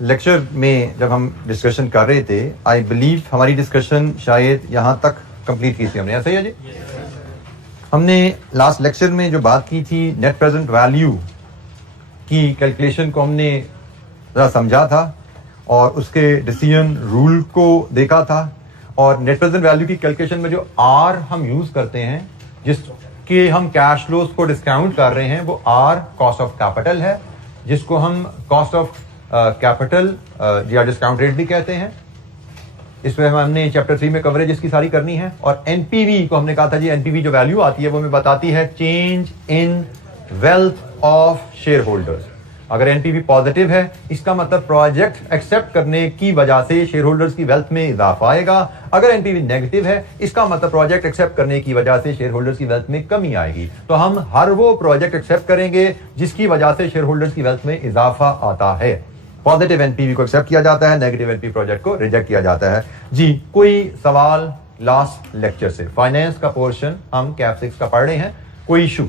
Lecture में जब हम डिस्कशन कर रहे थे, आई बिलीव हमारी डिस्कशन शायद यहाँ तक कंप्लीट की थी हमने, ऐसा ही है जी? हमने लास्ट लेक्चर में जो बात की थी नेट प्रेजेंट वैल्यू की कैलकुलेशन को हमने ज़रा समझा था और उसके डिसीजन रूल को देखा था। और नेट प्रेजेंट वैल्यू की कैलकुलेशन में जो आर हम यूज़ करते हैं, जिसके हम कैश फ्लोज को डिस्काउंट कर रहे हैं, वो आर कॉस्ट ऑफ कैपिटल है, जिसको हम कॉस्ट ऑफ कैपिटल या डिस्काउंट रेट भी कहते हैं। इसमें हमने चैप्टर 3 में कवरेज इसकी सारी करनी है। और एनपीवी को हमने कहा था जी, एनपीवी जो वैल्यू आती है वो हमें बताती है change in wealth of share holders. अगर एनपीवी पॉजिटिव है, इसका मतलब प्रोजेक्ट एक्सेप्ट करने की वजह से शेयर होल्डर्स की वेल्थ में इजाफा आएगा। अगर एनपीवी नेगेटिव है, इसका मतलब प्रोजेक्ट एक्सेप्ट करने की वजह से शेयर होल्डर्स की वेल्थ में कमी आएगी। तो हम हर वो प्रोजेक्ट एक्सेप्ट करेंगे जिसकी वजह से शेयर होल्डर्स की वेल्थ में इजाफा आता है। पॉजिटिव एनपीवी को एक्सेप्ट किया जाता है, नेगेटिव एनपीवी प्रोजेक्ट को रिजेक्ट किया जाता है। जी, कोई सवाल लास्ट लेक्चर से? फाइनेंस का पोर्शन हम कैप 6 का पढ़ रहे हैं, कोई इशू?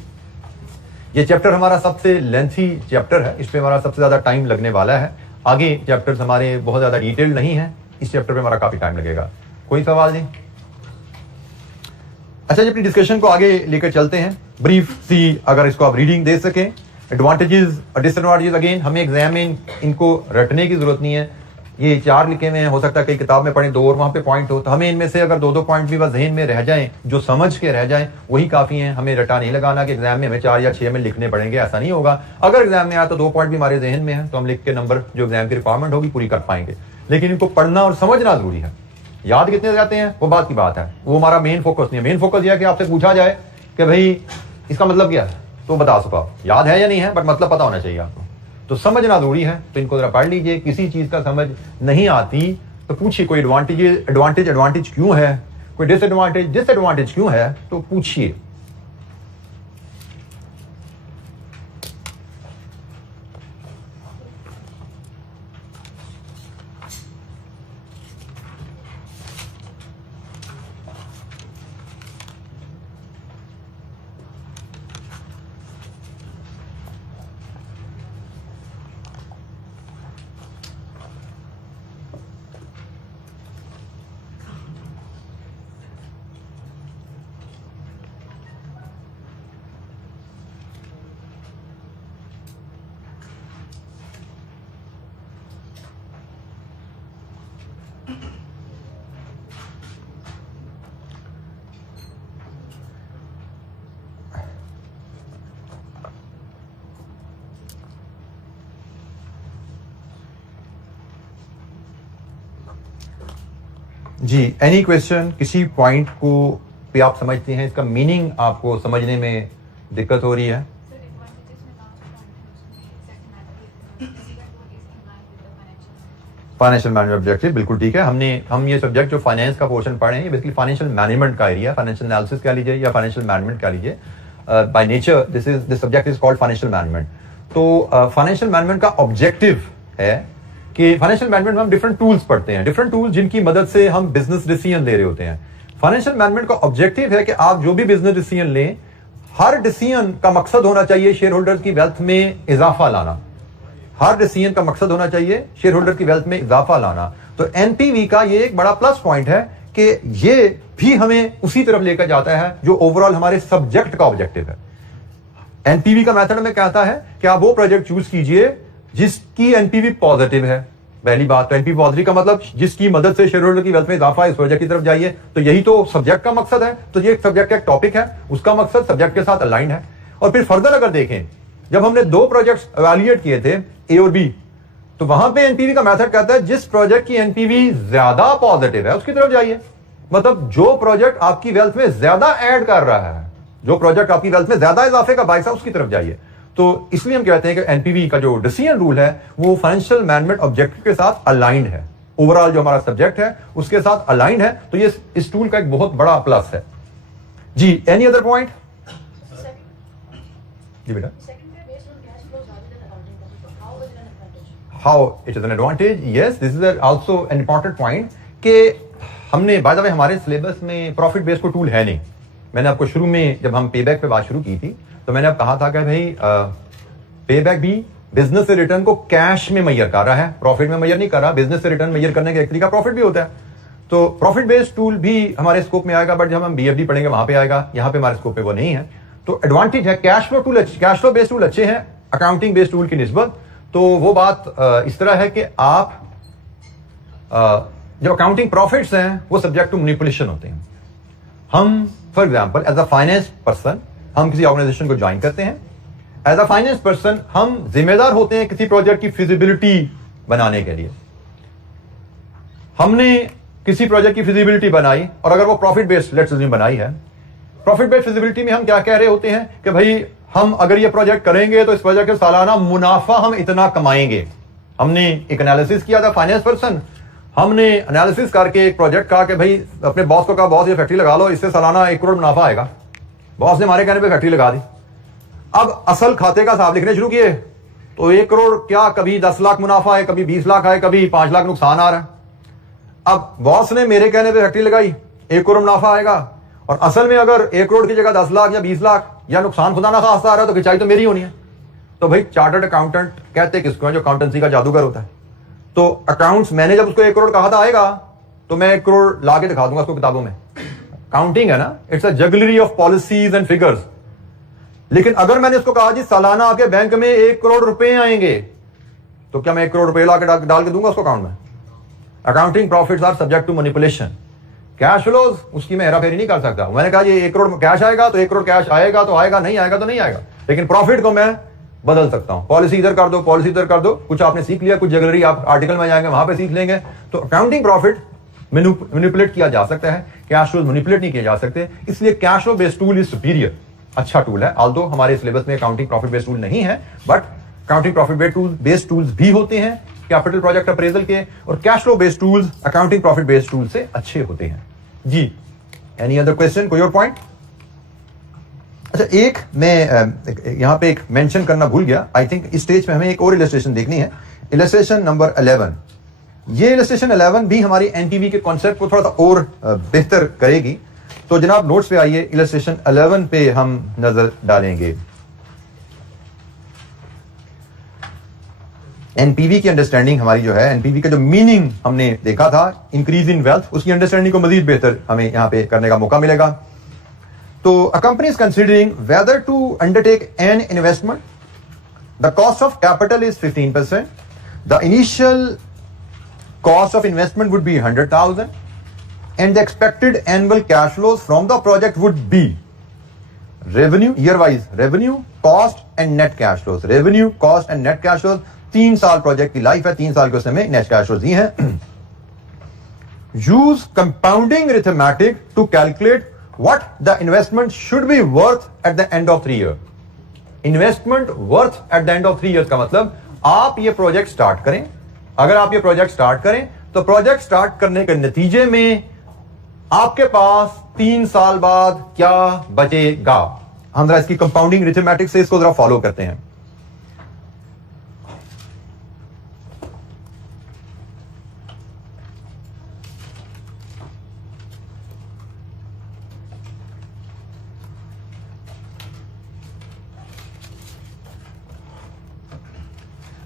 ये चैप्टर हमारा सबसे लेंथी चैप्टर है, इस पे हमारा सबसे ज्यादा टाइम लगने वाला है। आगे चैप्टर्स हमारे बहुत ज्यादा डिटेल नहीं है, इस चैप्टर पे हमारा काफी टाइम लगेगा। कोई सवाल नहीं? अच्छा जी, अपनी डिस्कशन को आगे लेकर चलते हैं। ब्रीफ सी अगर इसको आप रीडिंग दे सकें। एडवांटेजेस और डिसएडवांटेजेस, अगेन हमें एग्जाम में इनको रटने की जरूरत नहीं है। ये 4 लिखे हुए हैं, हो सकता है कई किताब में पढ़ें 2 और वहां पे पॉइंट हो, तो हमें इनमें से अगर 2-2 पॉइंट भी बस जहन में रह जाएं, जो समझ के रह जाएं, वही काफी हैं। हमें रटा नहीं लगाना कि एग्जाम में हमें 4 या 6 में लिखने पड़ेंगे, ऐसा नहीं होगा। अगर एग्जाम में आया तो 2 पॉइंट भी हमारे जहन में है तो हम लिख के नंबर जो एग्जाम की रिक्वायरमेंट होगी पूरी कर पाएंगे। लेकिन इनको पढ़ना और समझना जरूरी है। याद कितने जाते हैं वो बात की बात है, वो हमारा मेन फोकस नहीं है। मेन फोकस यह है कि आपसे पूछा जाए कि भाई इसका मतलब क्या है, तो बता सको याद है या नहीं है, बट मतलब पता होना चाहिए आपको। तो समझना जरूरी है, तो इनको जरा पढ़ लीजिए। किसी चीज का समझ नहीं आती तो पूछिए, कोई एडवांटेज क्यों है, कोई डिसएडवांटेज क्यों है, तो पूछिए। जी, एनी क्वेश्चन? किसी पॉइंट को पे आप समझते हैं, इसका मीनिंग आपको समझने में दिक्कत हो रही है? फाइनेंशियल मैनेजमेंट ऑब्जेक्टिव, बिल्कुल ठीक है। हम ये सब्जेक्ट जो फाइनेंस का पोर्शन पढ़ रहे हैं, ये बेसिकली फाइनेंशियल मैनेजमेंट का एरिया, फाइनेंशियल एनालिसिस कह लीजिए या फाइनेंशियल मैनेजमेंट कह लीजिए। By nature this subject is called financial management. तो फाइनेंशियल मैनेजमेंट का ऑब्जेक्टिव है कि फाइनेंशियल मैनेजमेंट में हम डिफरेंट टूल्स पढ़ते हैं, डिफरेंट टूल्स जिनकी मदद से हम बिजनेस डिसीजन ले रहे होते हैं। फाइनेंशियल मैनेजमेंट का ऑब्जेक्टिव है कि आप जो भी बिजनेस डिसीजन लें, हर डिसीजन का मकसद होना चाहिए शेयर होल्डर्स की वेल्थ में इजाफा लाना। हर डिसीजन का मकसद होना चाहिए शेयर होल्डर की वेल्थ में इजाफा लाना। तो एनपीवी का ये एक बड़ा प्लस पॉइंट है कि ये भी हमें उसी तरफ लेकर जाता है जो ओवरऑल हमारे सब्जेक्ट का ऑब्जेक्टिव है। एनपीवी का मेथड में कहता है कि आप वो प्रोजेक्ट चूज कीजिए जिसकी एनपीवी पॉजिटिव है। पहली बात तो एनपीवी पॉजिटिव का मतलब जिसकी मदद से शेयर होल्डर की वेल्थ में इजाफा है, इस प्रोजेक्ट की तरफ जाइए। तो यही तो सब्जेक्ट का मकसद है। तो ये सब्जेक्ट का एक टॉपिक है, उसका मकसद सब्जेक्ट के साथ अलाइंड है। और फिर फर्दर अगर देखें, जब हमने 2 प्रोजेक्ट्स इवैल्यूएट किए थे, ए और बी, तो वहां पे एनपीवी का मेथड कहता है जिस प्रोजेक्ट की एनपीवी ज्यादा पॉजिटिव है उसकी तरफ जाइए। मतलब जो प्रोजेक्ट आपकी वेल्थ में ज्यादा ऐड कर रहा है, जो प्रोजेक्ट आपकी वेल्थ में ज्यादा इजाफे का बायस है, उसकी तरफ जाइए। तो इसलिए हम कहते हैं कि एनपीवी का जो डिसीजन रूल है वो फाइनेंशियल मैनेजमेंट ऑब्जेक्टिव के साथ अलाइंड है। ओवरऑल जो हमारा सब्जेक्ट है उसके साथ अलाइंड है। तो ये इस टूल का एक बहुत बड़ा प्लस है। जी, एनी अदर पॉइंट? जी बेटा, how it is an advantage? Yes, this is also an important point कि हमने बाय द वे हमारे सिलेबस में प्रॉफिट बेस्ड को टूल है नहीं। मैंने आपको शुरू में जब हम पे बैक पे बात शुरू की थी तो मैंने अब कहा था कि भाई पे बैक भी बिजनेस से रिटर्न को कैश में मैयर कर रहा है, प्रॉफिट में मैयर नहीं कर रहा। बिजनेस से रिटर्न मैयर करने का एक तरीका प्रॉफिट भी होता है, तो प्रॉफिट बेस्ड टूल भी हमारे स्कोप में आएगा, बट जब हम बीएफडी पढ़ेंगे वहां पे आएगा, यहां पे हमारे स्कोप में वो नहीं है। तो एडवांटेज है cash flow tool, cash flow based tool अच्छे हैं अकाउंटिंग बेस्ड टूल की निस्बत। तो वो बात इस तरह है कि आप जो अकाउंटिंग प्रॉफिट्स हैं वो सब्जेक्ट टू मैनिपुलेशन होते हैं। हम for example as a finance person हम किसी ऑर्गेनाइजेशन को ज्वाइन करते हैं, एज अ फाइनेंस पर्सन हम जिम्मेदार होते हैं किसी प्रोजेक्ट की फिजिबिलिटी बनाने के लिए। हमने किसी प्रोजेक्ट की फिजिबिलिटी बनाई और अगर वो प्रॉफिट बेस्ड लेट्स अज्यूम बनाई है, प्रॉफिट बेस्ड फिजिबिलिटी में हम क्या कह रहे होते हैं कि भाई हम अगर ये प्रोजेक्ट करेंगे तो इस प्रोजेक्ट के सालाना मुनाफा हम इतना कमाएंगे। हमने एक एनालिसिस किया था फाइनेंस पर्सन, हमने एनालिसिस करके एक प्रोजेक्ट कहा कि भाई अपने बॉस को कहा बॉस ये फैक्ट्री लगा लो, इससे सालाना 1 करोड़ मुनाफा आएगा। बॉस ने हमारे कहने पे फैक्ट्री लगा दी। अब असल खाते का हिसाब लिखने शुरू किए तो 1 करोड़ क्या कभी 10 लाख मुनाफा है, कभी 20 लाख आए, कभी 5 लाख नुकसान आ रहा है। अब बॉस ने मेरे कहने पे फैक्ट्री लगाई, 1 करोड़ मुनाफा आएगा, और असल में अगर 1 करोड़ की जगह 10 लाख या 20 लाख या नुकसान खुदा ना खास्ता आ रहा है तो खिंचाई तो मेरी होनी है। तो भाई चार्टर्ड अकाउंटेंट कहते किसको है, जो अकाउंटेंसी का जादूगर होता है। तो अकाउंट्स मैंने जब उसको 1 करोड़ कहा था आएगा तो मैं 1 करोड़ ला के दिखा दूंगा उसको किताबों में। काउंटिंग है ना, it's a jugglery of policies and figures. लेकिन अगर मैंने उसको कहा जी सालाना आपके बैंक में 1 करोड़ रुपए आएंगे, तो क्या मैं 1 करोड़ रुपए ला के डाल के दूंगा उसको अकाउंट में? Accounting profits are subject to manipulation. Cash flows उसकी मैं हेराफेरी नहीं कर सकता। मैंने कहा ये 1 करोड़ कैश आएगा तो 1 करोड़ कैश आएगा तो आएगा, नहीं आएगा तो नहीं आएगा, लेकिन प्रॉफिट को मैं बदल सकता हूं। पॉलिसी इधर कर दो, पॉलिसी इधर कर दो, कुछ आपने सीख लिया, कुछ जगलरी आप आर्टिकल में जाएंगे वहां पे सीख लेंगे। तो अकाउंटिंग प्रॉफिट मैनिपुलेट किया जा सकता है, कैश फ्लो मैनिपुलेट नहीं किए जा सकते। इसलिए cash flow based tool is superior, अच्छा टूल है। ऑल्दो हमारे सिलेबस में अकाउंटिंग प्रॉफिट बेस्ड टूल नहीं है, but accounting profit based tools भी होते हैं कैपिटल प्रोजेक्ट अप्रेजल के, और cash flow based tools accounting profit based tool से अच्छे होते हैं। जी, एनी अदर क्वेश्चन, कोई और पॉइंट? अच्छा, एक मैं यहां पे एक मेंशन करना भूल गया। आई थिंक इस स्टेज पे हमें एक और इलस्ट्रेशन देखनी है, इलस्ट्रेशन नंबर 11। ये इलस्ट्रेशन 11 भी हमारी एनटीवी के कॉन्सेप्ट को थोड़ा सा और बेहतर करेगी। तो जनाब नोट्स पे आइए, इलस्ट्रेशन 11 पे हम नजर डालेंगे। एनपीवी की अंडरस्टैंडिंग हमारी जो है, एनपीवी का जो मीनिंग हमने देखा था इंक्रीज इन वेल्थ, उसकी अंडरस्टैंडिंग को मजीद बेहतर हमें यहां पे करने का मौका मिलेगा। तो a company is considering whether to undertake an investment, the cost of capital is 15%, the initial cost of investment would be 100,000 and the expected annual cash flows from the project would be revenue, year wise revenue, cost and net cash flows, revenue, cost and net cash flows। 3 साल project की life है, 3 साल के उसमें net cash flows ही हैं। Use compounding arithmetic to calculate what the investment should be worth at the end of 3 year. Investment worth at the end of 3 years का मतलब आप ये प्रोजेक्ट स्टार्ट करें, अगर आप ये प्रोजेक्ट स्टार्ट करें तो प्रोजेक्ट स्टार्ट करने के नतीजे में आपके पास 3 साल बाद क्या बचेगा। हम जरा इसकी कंपाउंडिंग अरिथमेटिक से इसको जरा फॉलो करते हैं।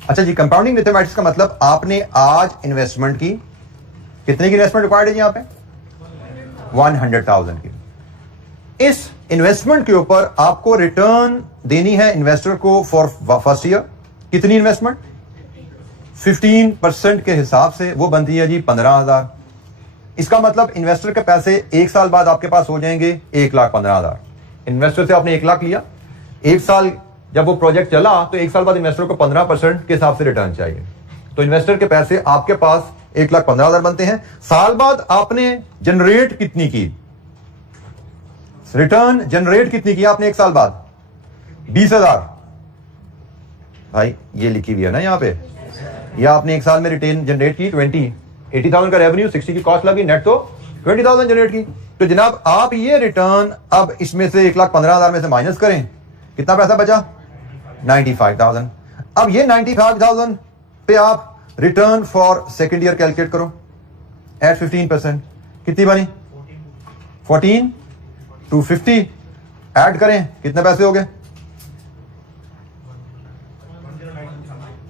अच्छा जी, कंपाउंडिंग मैथमेटिक्स का मतलब आपने आज इन्वेस्टमेंट की, कितने की इन्वेस्टमेंट रिक्वायर्ड है यहां पे? 100,000 की। इस इन्वेस्टमेंट के ऊपर आपको रिटर्न देनी है इन्वेस्टर को फॉर फर्स्ट ईयर। कितनी इन्वेस्टमेंट? 15% के हिसाब से वो बनती है जी 15,000। इसका मतलब इन्वेस्टर के पैसे 1 साल बाद आपके पास हो जाएंगे 1,15,000। इन्वेस्टर से आपने 1 लाख लिया, 1 साल जब वो प्रोजेक्ट चला तो 1 साल बाद इन्वेस्टर को 15% के हिसाब से रिटर्न चाहिए। तो इन्वेस्टर के पैसे आपके पास 1,15,000 बनते हैं। साल बाद आपने जनरेट कितनी की, रिटर्न जनरेट कितनी की आपने 1 साल बाद? 20,000। भाई ये लिखी हुई है ना यहां पे, या आपने 1 साल में रिटर्न जनरेट की 80,000 का रेवेन्यू, 60 की कॉस्ट लगी, नेट तो 20,000 जनरेट की। तो जनाब आप ये रिटर्न अब इसमें से 1,15,000 में से माइनस करें, कितना पैसा बचा? 95,000। अब ये 95,000 पे आप return for second year calculate करो एट 15%, कितनी बनी? 14 टू 50 ऐड करें, कितने पैसे हो गए?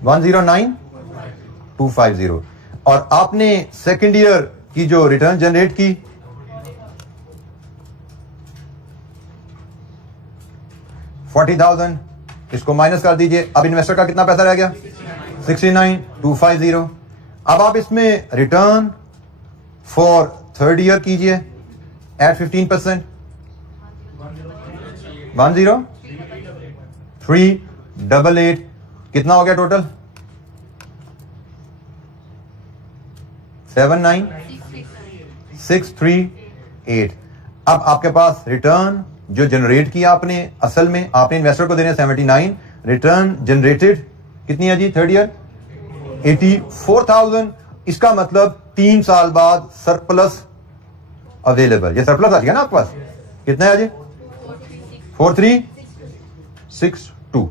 109,250 और आपने सेकेंड ईयर की जो रिटर्न जनरेट की 40,000, इसको माइनस कर दीजिए। अब इन्वेस्टर का कितना पैसा रह गया? 69,250। अब आप इसमें रिटर्न फॉर थर्ड ईयर कीजिए एट 15%, 10388। कितना हो गया टोटल? 79,638। अब आपके पास रिटर्न जो जनरेट किया आपने, असल में आपने इन्वेस्टर को देने 79, रिटर्न जनरेटेड कितनी है जी थर्ड ईयर? 84,000। इसका मतलब 3 साल बाद सरप्लस अवेलेबल। ये सरप्लस आ गया ना आपके पास? कितना है जी? 4362।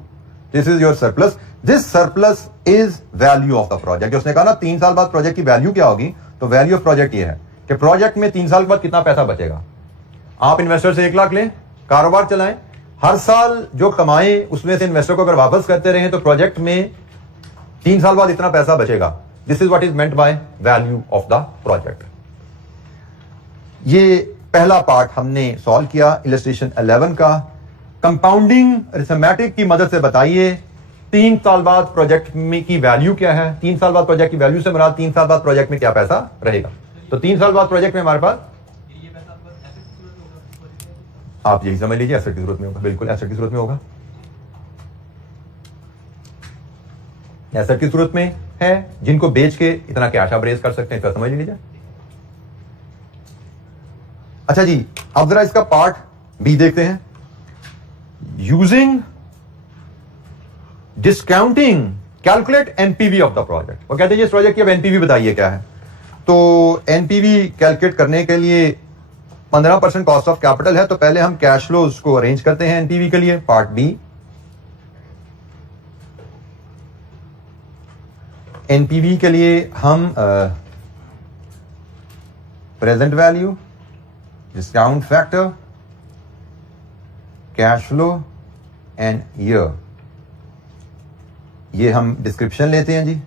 This is your surplus. This surplus is value of the project. उसने कहा ना 3 साल बाद प्रोजेक्ट की वैल्यू क्या होगी, तो वैल्यू ऑफ प्रोजेक्ट ये है कि प्रोजेक्ट में 3 साल बाद कितना पैसा बचेगा। आप इन्वेस्टर से 1 लाख लें, कारोबार चलाएं, हर साल जो कमाएं उसमें से इन्वेस्टर को अगर वापस करते रहें तो प्रोजेक्ट में 3 साल बाद इतना पैसा बचेगा। This is what is meant by value of the project. ये पहला पार्ट हमने सॉल्व किया इलस्ट्रेशन 11 का। कंपाउंडिंग अरिथमेटिक की मदद से बताइए 3 साल बाद प्रोजेक्ट में की वैल्यू क्या है। 3 साल बाद प्रोजेक्ट की वैल्यू से मुराद 3 साल बाद प्रोजेक्ट में क्या पैसा रहेगा। तो 3 साल बाद प्रोजेक्ट में हमारे पास, आप यही समझ लीजिए, एसेट की जरूरत में होगा। बिल्कुल एसेट की जरूरत में होगा, एसेट की जरूरत में है, जिनको बेच के इतना कैश आप रेज कर सकते हैं। तो समझ लीजिए। अच्छा जी, अब जरा इसका पार्ट बी देखते हैं। Using discounting calculate NPV of the project. वो कहते हैं इस प्रोजेक्ट की अब एनपीवी बताइए क्या है। तो एनपीवी कैलकुलेट करने के लिए 15% कॉस्ट ऑफ कैपिटल है, तो पहले हम कैश फ्लोज को अरेंज करते हैं एनपीवी के लिए। पार्ट बी, एनपीवी के लिए हम present value, discount factor, cash flow and year, ये हम डिस्क्रिप्शन लेते हैं जी।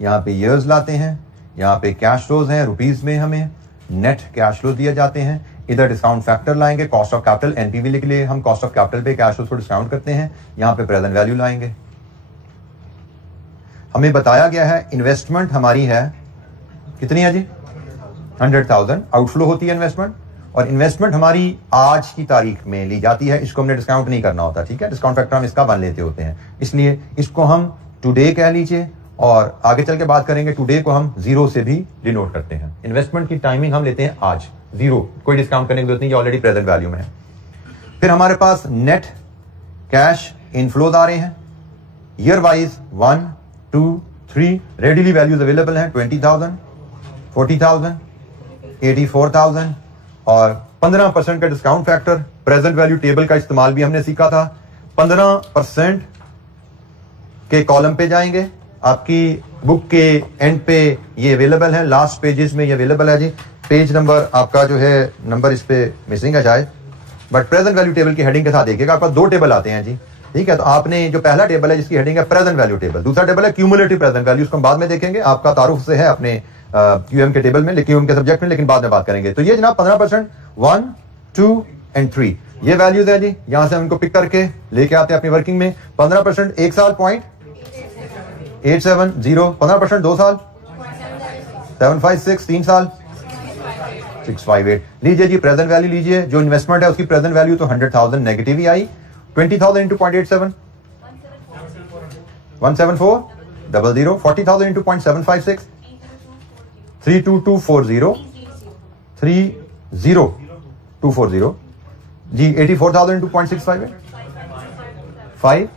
यहां पे ईयर्स लाते हैं, यहां पे कैश फ्लोज हैं, रुपीज में हमें नेट कैश फ्लो दिए जाते हैं। इधर डिस्काउंट फैक्टर लाएंगे, कॉस्ट ऑफ कैपिटल। एनपीवी के लिए हम कॉस्ट ऑफ कैपिटल पे कैश फ्लो को डिस्काउंट करते हैं। यहां पे प्रेजेंट वैल्यू लाएंगे। हमें बताया गया है इन्वेस्टमेंट हमारी है कितनी है जी? 100,000 आउटफ्लो होती है इन्वेस्टमेंट, और इन्वेस्टमेंट हमारी आज की तारीख में ली जाती है। इसको हमने डिस्काउंट नहीं करना होता, ठीक है। डिस्काउंट फैक्टर हम इसका 1 लेते होते हैं, इसलिए इसको हम टुडे कह लीजिए, और आगे चल के बात करेंगे टुडे को हम 0 से भी डिनोट करते हैं। इन्वेस्टमेंट की टाइमिंग हम लेते हैं आज, 0, कोई डिस्काउंट करने की जरूरत नहीं, ये ऑलरेडी प्रेजेंट वैल्यू में है। फिर हमारे पास नेट कैश इनफ्लोज आ रहे हैं year wise 1, 2, 3 readily values available हैं 20,000, 40,000, 84,000 और 15% का discount factor. Present value table का इस्तेमाल भी हमने सीखा था। 15% के कॉलम पे जाएंगे, आपकी बुक के एंड पे ये अवेलेबल है, लास्ट पेजेस में ये अवेलेबल है जी। पेज नंबर आपका जो है, नंबर इस पे मिसिंग है शायद, बट प्रेजेंट वैल्यू टेबल की हेडिंग के साथ देखिएगा। आपके पास 2 टेबल आते हैं जी, ठीक है। तो आपने जो पहला टेबल है जिसकी हेडिंग है प्रेजेंट वैल्यू टेबल, दूसरा टेबल है क्यूमुलेटिव प्रेजेंट वैल्यू, उसको हम बाद में देखेंगे। आपका तारुफ से है अपने क्यूएम के टेबल में, क्यूएम के सब्जेक्ट में, लेकिन बाद में बात करेंगे। तो ये जनाब 15%, 1, 2 एंड 3 ये वैल्यूज है जी। यहां से हम इनको पिक करके लेके आते हैं अपनी वर्किंग में। 15% 1 साल 0.870, 15% 2 साल 756, 3 साल 658। लीजिए जी प्रेजेंट वैल्यू लीजिए, जो इन्वेस्टमेंट है उसकी प्रेजेंट वैल्यू तो 100,000 नेगेटिव ही आई। 20,000 इंटू 0.87 17400, 40,000 इंटू 0.756 32240 30240 जी। 84,000 इंटू 0.658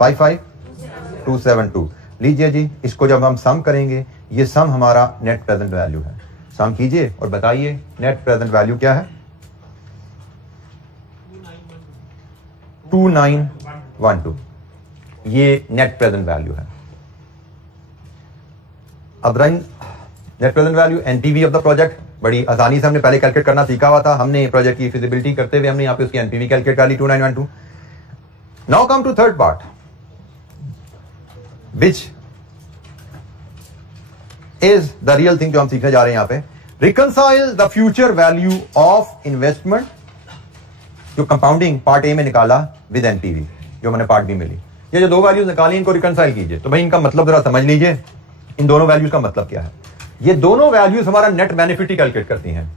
55272। लीजिए जी, इसको जब हम सम करेंगे, ये सम हमारा नेट प्रेजेंट वैल्यू है। सम कीजिए और बताइए नेट प्रेजेंट वैल्यू क्या है? 2912, ये नेट प्रेजेंट वैल्यू है। अब net present value NPV of the project बड़ी आसानी से हमने पहले कैलकुलेट करना सीखा हुआ था। हमने प्रोजेक्ट की फिजिबिलिटी करते हुए हमने यहाँ पे उसकी एनपीवी कैलकुलेट कर ली 2912। Now come to third part. Which is the real thing जो हम सीखने जा रहे हैं यहां पे, reconcile the future value of investment, जो कंपाउंडिंग पार्ट ए में निकाला विद एनपीवी, जो मैंने पार्ट बी में ली, ये जो दो वैल्यूज निकाली इनको रिकंसाइल कीजिए। तो भाई इनका मतलब जरा समझ लीजिए, इन दोनों वैल्यूज का मतलब क्या है। ये दोनों वैल्यूज हमारा नेट बेनिफिट ही कैलकुलेट करती हैं।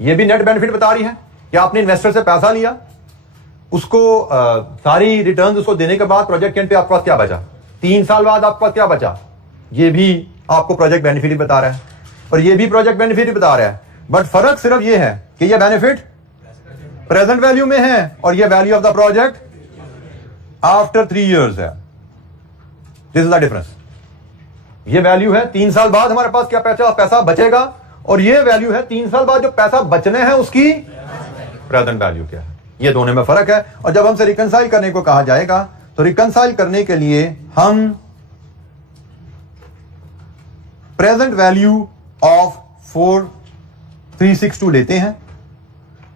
ये भी नेट बेनिफिट बता रही है कि आपने इन्वेस्टर से पैसा लिया, उसको सारी रिटर्न्स उसको देने के बाद प्रोजेक्ट के एंड पे आपके पास क्या बचा, 3 साल बाद आपके पास क्या बचा, ये भी आपको प्रोजेक्ट बेनिफिट ही बता रहा है और ये भी प्रोजेक्ट बेनिफिट ही बता रहा है। बट फर्क सिर्फ ये है कि ये बेनिफिट प्रेजेंट वैल्यू में है और ये value of the project after 3 years है। This is the difference. ये वैल्यू है 3 साल बाद हमारे पास क्या पैसा बचेगा और ये वैल्यू है 3 साल बाद जो पैसा बचने हैं उसकी प्रेजेंट वैल्यू क्या है। ये दोनों में फर्क है। और जब हमसे रिकंसाइल करने को कहा जाएगा तो रिकंसाइल करने के लिए हम प्रेजेंट वैल्यू ऑफ 4362 लेते हैं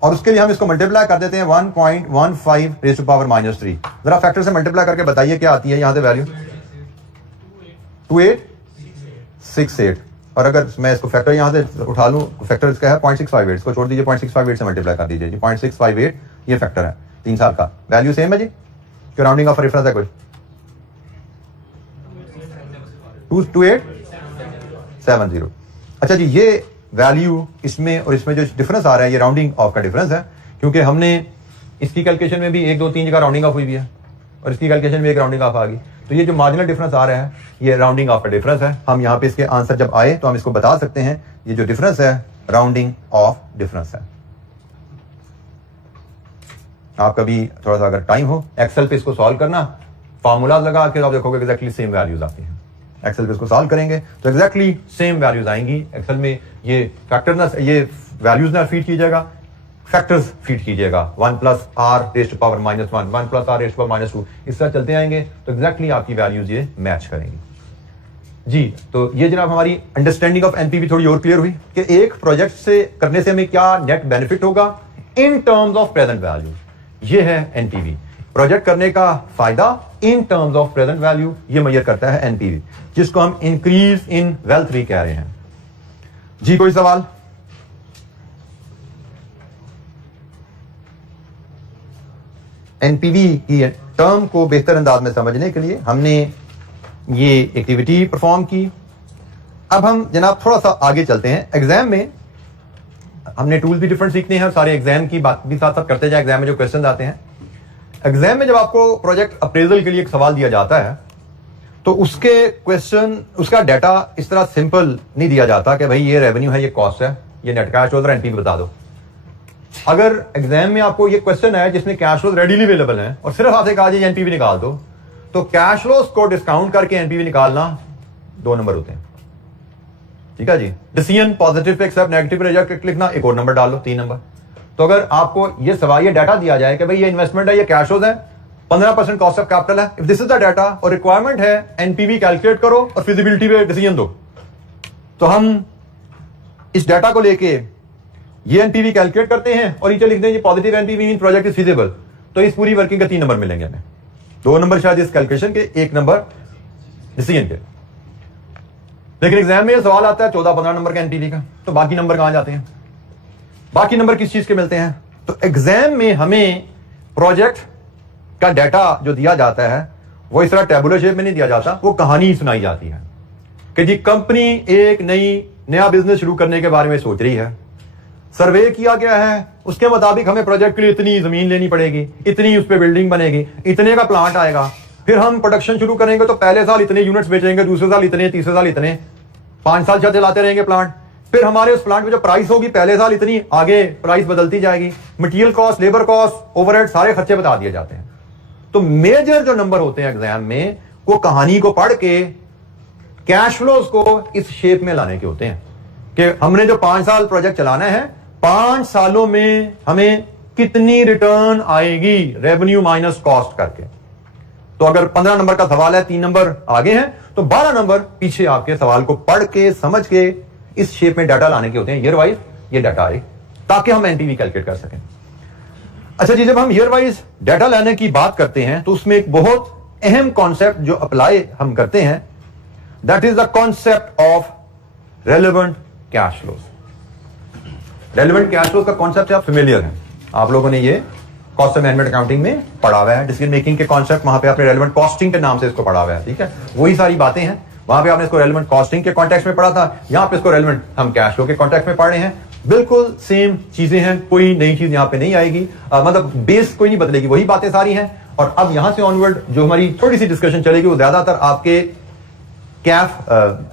और उसके लिए हम इसको मल्टीप्लाई कर देते हैं 1.15 रेज़ टू पावर -3। जरा फैक्टर से मल्टीप्लाई करके बताइए क्या आती है यहां से वैल्यू, 2868। और अगर मैं इसको फैक्टर यहां से उठा लूं, फैक्टर इसका है 0.658, इसको छोड़ दीजिए, 0.658 से मल्टीप्लाई कर दीजिए जी। 0.658 ये फैक्टर है 3 साल का। वैल्यू सेम है जी, क्यों राउंडिंग ऑफ रेफरेंस है कोई, 2870। अच्छा जी, ये वैल्यू इसमें और इसमें जो डिफरेंस आ रहा है ये राउंडिंग ऑफ का डिफरेंस है, क्योंकि हमने इसकी कैलकुलेशन में भी 1 2 3 जगह राउंडिंग ऑफ हुई भी है और इसकी कैलकुलेशन में एक राउंडिंग ऑफ आ गई। तो ये जो मार्जिनल डिफरेंस आ रहा है ये राउंडिंग ऑफ का डिफरेंस है। हम यहाँ पे इसके आंसर जब आए तो हम इसको बता सकते हैं ये जो डिफरेंस है राउंडिंग ऑफ डिफरेंस है। आप कभी थोड़ा सा अगर टाइम हो एक्सेल पे इसको सॉल्व करना, फार्मूला लगा के आप देखोगे एग्जैक्टली सेम वैल्यूज आती हैं। एक्सेल पे इसको सॉल्व करेंगे तो एग्जैक्टली सेम वैल्यूज आएंगी। एक्सेल में ये फैक्टर ना, ये वैल्यूज ना फीड कीजिएगा, फैक्टर्स फीड कीजिएगा। 1 + r raise to power -1, 1 + r raise to power -2, इस तरह चलते आएंगे तो एग्जैक्टली आपकी वैल्यूज ये मैच करेंगी जी। तो ये जनाब हमारी अंडरस्टैंडिंग ऑफ एनपीवी थोड़ी और क्लियर हुई कि एक प्रोजेक्ट से करने से हमें क्या नेट बेनिफिट होगा in terms of present value. ये है एनपीवी, प्रोजेक्ट करने का फायदा in terms of present value, ये मेजर करता है एनपीवी, जिसको हम इंक्रीज इन वेल्थ भी कह रहे हैं जी। कोई सवाल? एनपीवी की टर्म को बेहतर अंदाज में समझने के लिए हमने ये एक्टिविटी परफॉर्म की। अब हम जनाब थोड़ा सा आगे चलते हैं। एग्जाम में हमने टूल भी डिफरेंट सीखने हैं और सारे एग्जाम की बात भी साथ साथ करते जाए। एग्जाम में जो क्वेश्चन आते हैं, एग्जाम में जब आपको प्रोजेक्ट अप्रेजल के लिए एक सवाल दिया जाता है तो उसके क्वेश्चन, उसका डाटा इस तरह सिंपल नहीं दिया जाता कि भाई ये रेवेन्यू है, ये कॉस्ट है, ये नेट कैश फ्लो, एनपीवी बता दो। अगर एग्जाम में आपको ये क्वेश्चन है जिसमें कैश फ्लो रेडीली अवेलेबल है और सिर्फ आपसे कहा जाए एनपीवी निकाल दो, तो कैश फ्लोस को डिस्काउंट करके एनपीवी निकालना 2 नंबर होते हैं। ठीक है जी। Decision positive pay accept, negative पे रिजेक्ट लिखना, एक और नंबर डाल लो, 3 नंबर। तो अगर आपको ये सवाल, ये डाटा दिया जाए कि भाई ये इन्वेस्टमेंट है, ये कैश फ्लोज है, 15% कॉस्ट ऑफ कैपिटल है, if this is the data और रिक्वायरमेंट है एनपीवी कैलकुलेट करो और फिजिबिलिटी पे डिसीजन दो, तो हम इस डाटा को लेके ये एनपीवी कैलकुलेट करते हैं और नीचे लिख दें positive NPV mean project is feasible, तो इस पूरी वर्किंग के 3 नंबर मिलेंगे हमें। 2 नंबर शायद इस कैलकुलेशन के, 1 नंबर डिसीजन के। लेकिन एग्जाम में सवाल आता है 14-15 नंबर का एनपीवी का, तो बाकी नंबर कहां जाते हैं? बाकी नंबर किस चीज के मिलते हैं? तो एग्जाम में हमें प्रोजेक्ट का डाटा जो दिया जाता है वो इस तरह टेबुलर शेप में नहीं दिया जाता, वो कहानी सुनाई जाती है कि जी कंपनी एक नया बिजनेस शुरू करने के बारे में सोच रही है, सर्वे किया गया है, उसके मुताबिक हमें प्रोजेक्ट के लिए इतनी जमीन लेनी पड़ेगी, इतनी उस पर बिल्डिंग बनेगी, इतने का प्लांट आएगा, फिर हम प्रोडक्शन शुरू करेंगे तो पहले साल इतने यूनिट्स बेचेंगे, दूसरे साल इतने, तीसरे साल इतने, 5 साल चलाते रहेंगे प्लांट, फिर हमारे उस प्लांट में जो प्राइस होगी पहले साल इतनी, आगे प्राइस बदलती जाएगी, material cost, labour cost, overhead, सारे खर्चे बता दिए जाते हैं। तो मेजर जो नंबर होते हैं एग्जाम में वो कहानी को पढ़ के कैश फ्लोज को इस शेप में लाने के होते हैं कि हमने जो 5 साल प्रोजेक्ट चलाना है, 5 सालों में हमें कितनी रिटर्न आएगी रेवेन्यू माइनस कॉस्ट करके। तो अगर 15 नंबर का सवाल है, 3 नंबर आगे हैं, तो 12 नंबर पीछे आपके सवाल को पढ़ के समझ के इस शेप में डाटा लाने के होते हैं। ईयर वाइज ये डाटा आए ताकि हम एनपीवी कैलकुलेट कर सकें। अच्छा जी, जब हम ईयर वाइज डाटा लाने की बात करते हैं तो उसमें एक बहुत अहम कॉन्सेप्ट जो अप्लाई हम करते हैं, that is the concept of relevant cash flows. Relevant cash flows का कॉन्सेप्ट आप फेमिलियर है, आप लोगों ने ये कॉस्ट मैनेजमेंट अकाउंटिंग में पढ़ा हुआ है। डिसीजन मेकिंग के कॉन्सेप्ट वहां पे आपने रेलेवेंट कॉस्टिंग के नाम से इसको पढ़ा हुआ है, ठीक है, वही सारी बातें हैं। वहां पे आपने इसको रेलेवेंट कॉस्टिंग के कॉन्टेक्स्ट में पढ़ा था, यहां पे इसको रेलेवेंट हम कैश फ्लो के कॉन्टेक्स्ट में पढ़ रहे हैं। बिल्कुल सेम चीजें हैं, कोई नई चीज यहां पे नहीं आएगी, मतलब बेस कोई नहीं बदलेगी, वही बातें सारी हैं। और अब यहां से ऑनवर्ड जो हमारी थोड़ी सी डिस्कशन चलेगी वो ज्यादातर आपके कैफ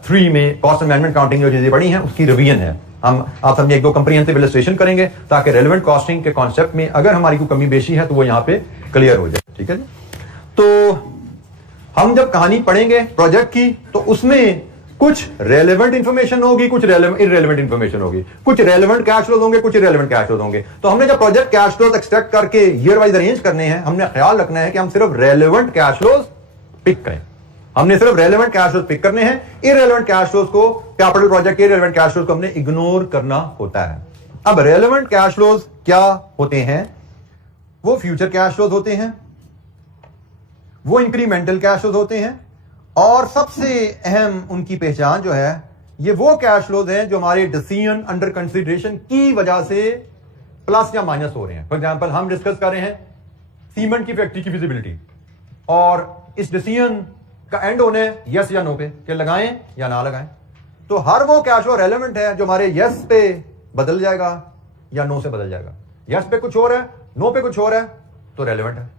3 में कॉस्ट मैनेजमेंट अकाउंटिंग जो चीजें पढ़ी हैं उसकी रिवीजन है। हम आप समझे एक दो कंप्रीहेंसिव इलस्ट्रेशन करेंगे ताकि रेलेवेंट कॉस्टिंग के कॉन्सेप्ट में अगर हमारी कोई कमी बेशी है तो वो यहां पे क्लियर हो जाए, ठीक है जी। तो हम जब कहानी पढ़ेंगे प्रोजेक्ट की तो उसमें कुछ रेलेवेंट इंफॉर्मेशन होगी, कुछ इररेलेवेंट इंफॉर्मेशन होगी, कुछ रेलेवेंट कैश फ्लोज होंगे, कुछ इररेलेवेंट कैश फ्लोज होंगे। तो हमने जब प्रोजेक्ट कैश फ्लोज एक्सट्रैक्ट करके ईयर वाइज अरेंज करने हैं, हमने ख्याल रखना है कि हम सिर्फ रेलेवेंट कैश फ्लोज पिक करें। हमने सिर्फ रेलेवेंट कैश फ्लोज पिक करने हैं, इररेलेवेंट कैश फ्लोज को, कैपिटल प्रोजेक्ट के रेलेवेंट कैश फ्लोज को हमने इग्नोर करना होता है। अब रेलेवेंट कैश फ्लोज क्या होते हैं? वो फ्यूचर कैश फ्लोज होते हैं, वो इंक्रीमेंटल कैश फ्लोज होते हैं, और सबसे अहम उनकी पहचान जो है ये वो कैश फ्लोज हैं जो हमारे डिसीजन अंडर कंसिडरेशन की वजह से प्लस या माइनस हो रहे हैं। फॉर एग्जांपल हम डिस्कस कर रहे हैं सीमेंट की फैक्ट्री की विजिबिलिटी, और इस डिसीजन का एंड होने यस या नो पे कि लगाएं या ना लगाएं। तो हर वो कैश फ्लो रेलेवेंट है जो हमारे यस पे बदल जाएगा या नो से बदल जाएगा। यस पे कुछ और है, नो पे कुछ और है, तो रेलेवेंट है।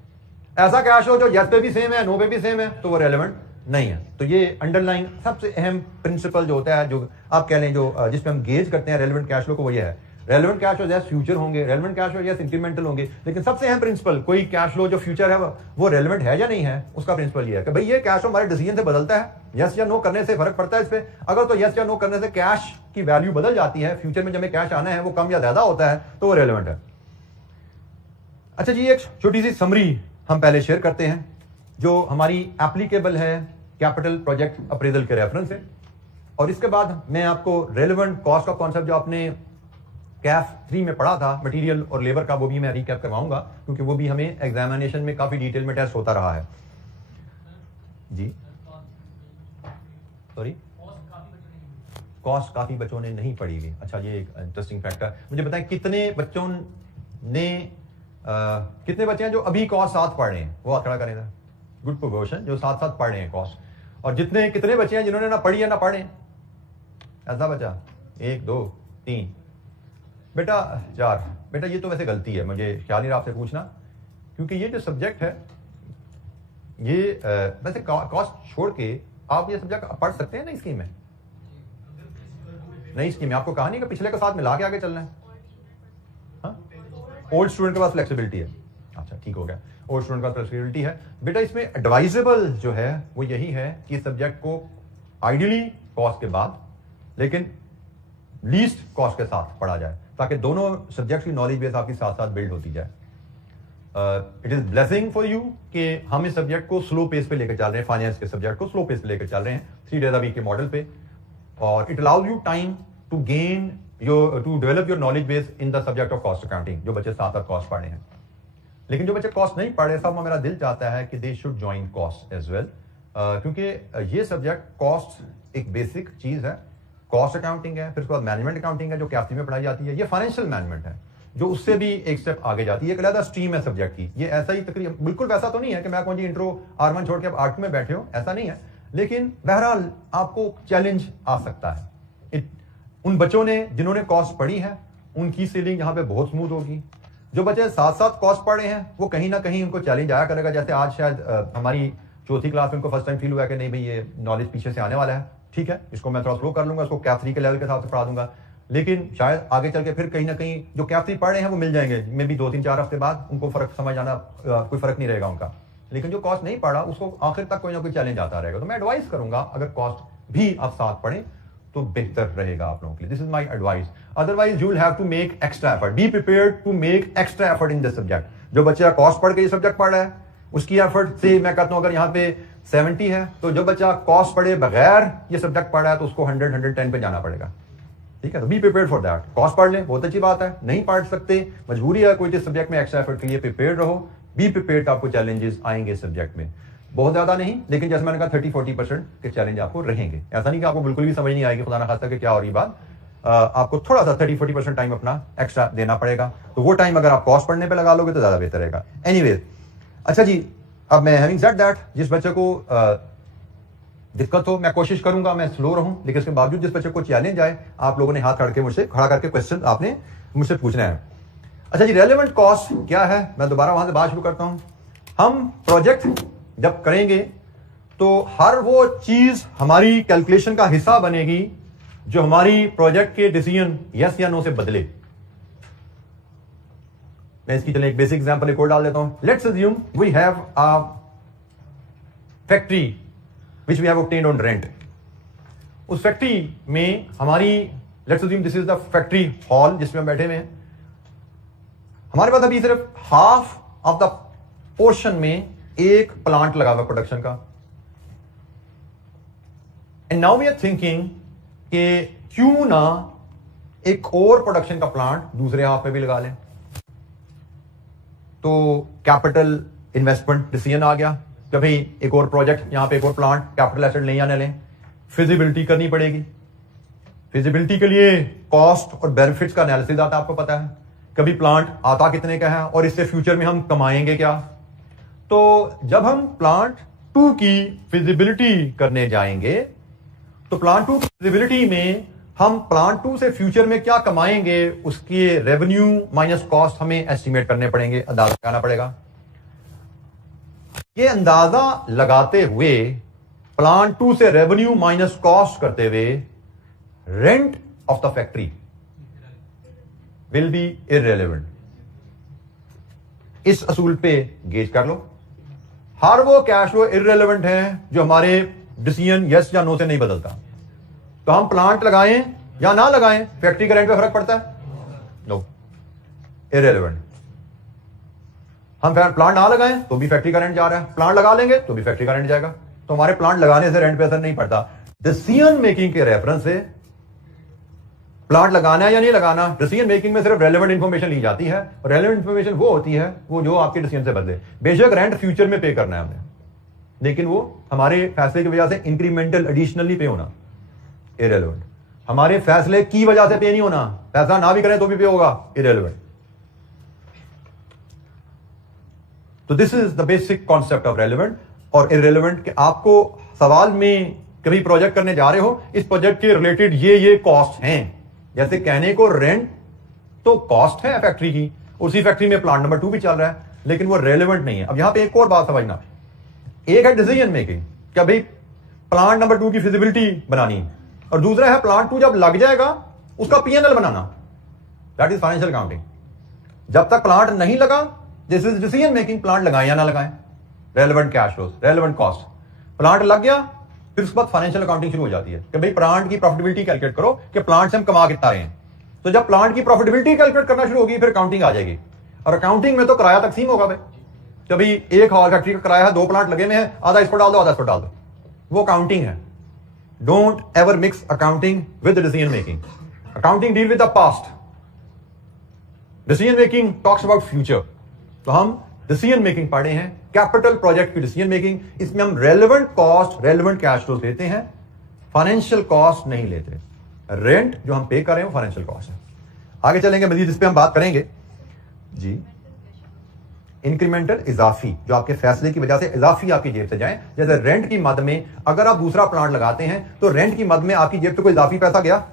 ऐसा कैश फ्लो जो यस पे भी सेम है, नो पे भी सेम है, तो वो रेलेवेंट नहीं है। तो ये अंडरलाइन सबसे अहम प्रिंसिपल जो होता है, जो आप कह लें जो जिसमें हम गेज करते हैं रेलेवेंट कैश फ्लो को, वो ये है। Relevant cash flows future होंगे, relevant cash flows incremental होंगे, लेकिन सबसे अहम प्रिंसिपल कोई कैश फ्लो जो फ्यूचर है वो रेलेवेंट है या नहीं है, उसका प्रिंसिपल ये है कि भाई ये कैश फ्लो हमारे डिसीजन से बदलता है, यस या नो करने से फर्क पड़ता है इस पे। अगर तो यस या नो करने से कैश की वैल्यू बदल जाती है, फ्यूचर में जब कैश आना है वो कम या ज्यादा होता है, तो वो रेलेवेंट है। अच्छा जी, एक छोटी सी समरी हम पहले शेयर करते हैं जो हमारी एप्लीकेबल है कैपिटल प्रोजेक्ट अप्रेजल के रेफरेंस से, और इसके बाद मैं आपको रेलेवेंट कॉस्ट का कॉन्सेप्ट जो आपने कैफ 3 में पढ़ा था मटेरियल और लेबर का, वो भी मैं रिकैप करवाऊंगा क्योंकि वो भी हमें एग्जामिनेशन में काफी डिटेल में टेस्ट होता रहा है। जी सॉरी, कॉस्ट काफी बच्चों ने नहीं पढ़ी हुई। अच्छा, ये एक इंटरेस्टिंग फैक्टर। मुझे बताएं कितने बच्चों ने कितने बच्चे हैं जो अभी कॉस्ट साथ पढ़ रहे हैं, वो हाथ खड़ा करें। गुड प्रोपोर्शन जो साथ साथ पढ़ रहे हैं कॉस्ट। और कितने बच्चे हैं जिन्होंने ना पढ़ी है ना पढ़े? ऐसा बच्चा 1 2 3 बेटा 4। बेटा ये तो वैसे गलती है, मुझे ख्याल नहीं रहा आपसे पूछना, क्योंकि ये जो सब्जेक्ट है ये वैसे कॉस्ट छोड़ के आप ये सब्जेक्ट पढ़ सकते हैं नई स्कीम में। नई स्कीम में आपको कहा नहीं कि पिछले के साथ मिला के आगे चलना है। ओल्ड स्टूडेंट के पास फ्लेक्सिबिलिटी है। अच्छा ठीक हो गया, ओल्ड स्टूडेंट के पास फ्लेक्सिबिलिटी है। बेटा इसमें एडवाइजेबल जो है वो यही है कि सब्जेक्ट को आइडियली कॉस्ट के बाद लेकिन लीस्ट कॉस्ट के साथ पढ़ा जाए ताकि दोनों सब्जेक्ट की नॉलेज बेस आपकी साथ साथ बिल्ड होती जाए। It is blessing for you कि हम इस सब्जेक्ट को स्लो पेस पे लेकर चल रहे हैं, फाइनेंस के सब्जेक्ट को स्लो पेस पे लेकर चल रहे हैं 3 डेज अ वीक के मॉडल पे, और it allows you time to gain to develop your knowledge base in the subject of cost accounting, जो बच्चे साथ साथ कॉस्ट पढ़ रहे हैं। लेकिन जो बच्चे कॉस्ट नहीं पढ़ रहे, सब मेरा दिल चाहता है कि they should join cost as well, क्योंकि ये सब्जेक्ट कॉस्ट एक बेसिक चीज है। कॉस्ट अकाउंटिंग है, फिर उसके बाद मैनेजमेंट अकाउंटिंग है जो कैफी में पढ़ाई जाती है, ये फाइनेंशियल मैनेजमेंट है जो उससे भी एक स्टेप आगे जाती है, एक अलग स्ट्रीम है सब्जेक्ट की। ये ऐसा ही तकरीबन बिल्कुल वैसा तो नहीं है कि मैं कौन जी इंट्रो R1 छोड़ के आप R2 में बैठे हो, ऐसा नहीं है, लेकिन बहरहाल आपको चैलेंज आ सकता है। उन बच्चों ने जिन्होंने कॉस्ट पढ़ी है उनकी सीलिंग यहाँ पे बहुत स्मूथ होगी। जो बच्चे साथ साथ कॉस्ट पढ़ रहे हैं वो कहीं ना कहीं उनको चैलेंज आया करेगा, जैसे आज शायद हमारी चौथी क्लास में उनको फर्स्ट टाइम फील हुआ कि नहीं भाई ये नॉलेज पीछे से आने वाला है, ठीक है इसको मैं थोड़ा स्लो कर लूंगा, इसको कैफ 3 के लेवल के हिसाब से पढ़ा दूंगा। लेकिन शायद आगे चल के फिर कहीं ना कहीं जो कैफ 3 पढ़ रहे हैं वो मिल जाएंगे, मे भी 2-3-4 हफ्ते बाद उनको फर्क समझ आना, कोई फर्क नहीं रहेगा उनका। लेकिन जो कॉस्ट नहीं पढ़ा उसको आखिर तक कोई ना कोई चैलेंज आता रहेगा। तो मैं एडवाइस करूंगा अगर कॉस्ट भी आप साथ पढ़ें तो बेहतर रहेगा आप लोगों के लिए। This is my advice. Otherwise you will have to make extra effort, be prepared to make extra effort in this subject. जो बच्चा कॉस्ट पढ़ के ये सब्जेक्ट पढ़ रहा है उसकी एफर्ट से मैं कहता हूं अगर यहाँ पे 70 है तो जो बच्चा कॉस्ट पढ़े बगैर ये सब्जेक्ट पढ़ा है तो उसको 100-110 पे जाना पड़ेगा, ठीक है। तो be prepared for that. Cost पढ़ लें, बहुत अच्छी बात है, नहीं पढ़ सकते मजबूरी है कोई सब्जेक्ट में, एक्स्ट्रा एफर्ट के लिए प्रिपेयर्ड रहो, बी प्रिपेयर्ड, आपको चैलेंजेस आएंगे सब्जेक्ट में। बहुत ज्यादा नहीं, लेकिन जैसे मैंने कहा 30-40% के चैलेंज आपको रहेंगे। ऐसा नहीं कि आपको बिल्कुल भी समझ नहीं आएगी, खुदा ना खास्ता कि क्या हो रही बात। आपको थोड़ा सा 30-40% टाइम अपना एक्स्ट्रा देना पड़ेगा। तो वो टाइम अगर आप कॉस्ट पढ़ने पे लगा लोगे तो ज्यादा बेहतर रहेगा। एनीवेज, अच्छा जी, अब मैं हैविंग सेड दैट, जिस बच्चे को दिक्कत हो, मैं कोशिश करूंगा मैं स्लो रहूं, लेकिन इसके बावजूद जिस बच्चे को चैलेंज आए, आप लोगों ने हाथ खड़ा करके क्वेश्चन आपने मुझसे पूछना है। अच्छा जी, रेलेवेंट कॉस्ट क्या है? मैं दोबारा वहां से बात शुरू करता हूं। हम प्रोजेक्ट जब करेंगे तो हर वो चीज हमारी कैलकुलेशन का हिस्सा बनेगी जो हमारी प्रोजेक्ट के डिसीजन यस या नो से बदले। मैं इसकी चलिए एक बेसिक एग्जांपल एक और डाल देता हूं। Let's assume we have a factory which we have obtained on rent. उस फैक्ट्री में हमारी, let's assume this is the factory hall जिसमें हम बैठे हुए हैं। हमारे पास अभी सिर्फ हाफ ऑफ द पोर्शन में एक प्लांट लगा हुआ प्रोडक्शन का। And now we are thinking कि क्यों ना एक और प्रोडक्शन का प्लांट दूसरे हाफ में भी लगा लें। तो कैपिटल इन्वेस्टमेंट डिसीजन आ गया कि भाई एक और प्रोजेक्ट, यहां पे एक और प्लांट कैपिटल एसेट नहीं आने लें। फिजिबिलिटी करनी पड़ेगी। फिजिबिलिटी के लिए कॉस्ट और बेनिफिट्स का एनालिसिस आता है, आपको पता है कभी प्लांट आता कितने का है और इससे फ्यूचर में हम कमाएंगे क्या। तो जब हम प्लांट 2 की फिजिबिलिटी करने जाएंगे तो प्लांट 2 की फिजिबिलिटी में हम प्लांट 2 से फ्यूचर में क्या कमाएंगे उसके रेवेन्यू माइनस कॉस्ट हमें एस्टिमेट करने पड़ेंगे, अंदाजा लगाना पड़ेगा। ये अंदाजा लगाते हुए प्लांट 2 से रेवेन्यू माइनस कॉस्ट करते हुए rent of the factory will be irrelevant. इस असूल पे गेज कर लो। हर वो कैश फ्लो इररेलेवेंट है जो हमारे डिसीजन यस या नो से नहीं बदलता। तो हम प्लांट लगाएं या ना लगाएं, फैक्ट्री के रेंट पे फर्क पड़ता है? No, irrelevant. हम प्लांट ना लगाएं तो भी फैक्ट्री का रेंट जा रहा है, प्लांट लगा लेंगे तो भी फैक्ट्री का रेंट जाएगा। तो हमारे प्लांट लगाने से रेंट पे असर नहीं पड़ता। डिसीजन मेकिंग के रेफरेंस से प्लांट लगाना है या नहीं लगाना, डिसीजन मेकिंग में सिर्फ रेलेवेंट इंफॉर्मेशन ली जाती है। रेलेवेंट इंफॉर्मेशन वो होती है वो जो आपके डिसीजन से बदले। बेशक रेंट फ्यूचर में पे करना है हमने, लेकिन वो हमारे फैसले की वजह से इंक्रीमेंटल एडिशनली पे होना इररेलेवेंट। हमारे फैसले की वजह से पे नहीं होना, फैसला ना भी करें तो भी पे होगा, इररेलेवेंट। तो this is the basic concept of relevant और इररेलेवेंट। कि आपको सवाल में कभी प्रोजेक्ट करने जा रहे हो, इस प्रोजेक्ट के रिलेटेड ये कॉस्ट हैं। जैसे कहने को रेंट तो कॉस्ट है फैक्ट्री की, उसी फैक्ट्री में प्लांट नंबर 2 भी चल रहा है, लेकिन वो रेलेवेंट नहीं है। अब यहां पे एक और बात समझना, एक है डिसीजन मेकिंग क्या भाई प्लांट नंबर 2 की फिजिबिलिटी बनानी, और दूसरा है प्लांट 2 जब लग जाएगा उसका PNL banana, that is financial accounting. जब तक प्लांट नहीं लगा, this is decision making, plant लगाएं या ना लगाएं, relevant cash flows, relevant cost. Plant लग गया, फिर उसके बाद फाइनेंशियल अकाउंटिंग शुरू हो जाती है कि भाई प्लांट की प्रॉफिटेबिलिटी कैलकुलेट करो कि प्लांट से हम कमा कितना रहे हैं। तो जब प्लांट की प्रॉफिटेबिलिटी कैलकुलेट करना शुरू होगी फिर अकाउंटिंग आ जाएगी। और अकाउंटिंग में तो किराया तकसीम होगा भाई, कभी एक हॉल फैक्ट्री का किराया है, 2 प्लांट लगे में है, आधा इस पर डाल दो आधा इस पर डाल दो, वो अकाउंटिंग है। Don't ever mix accounting with decision making. Accounting deal with the past, decision making talks about future. तो हम डिसीजन मेकिंग पढ़े हैं, कैपिटल प्रोजेक्ट की डिसीजन मेकिंग, इसमें हम relevant cost, relevant cash flows लेते हैं, फाइनेंशियल कॉस्ट नहीं लेते। रेंट जो हम पे कर रहे हैं वो फाइनेंशियल कॉस्ट है। आगे चलेंगे मजीद इस पे हम बात करेंगे जी। इंक्रीमेंटल इजाफी, जो आपके फैसले की वजह से इजाफी आपकी जेब से जाए, जैसे रेंट की मद में अगर आप दूसरा प्लांट लगाते हैं तो रेंट की मद में आपकी जेब से कोई इजाफी पैसा गया।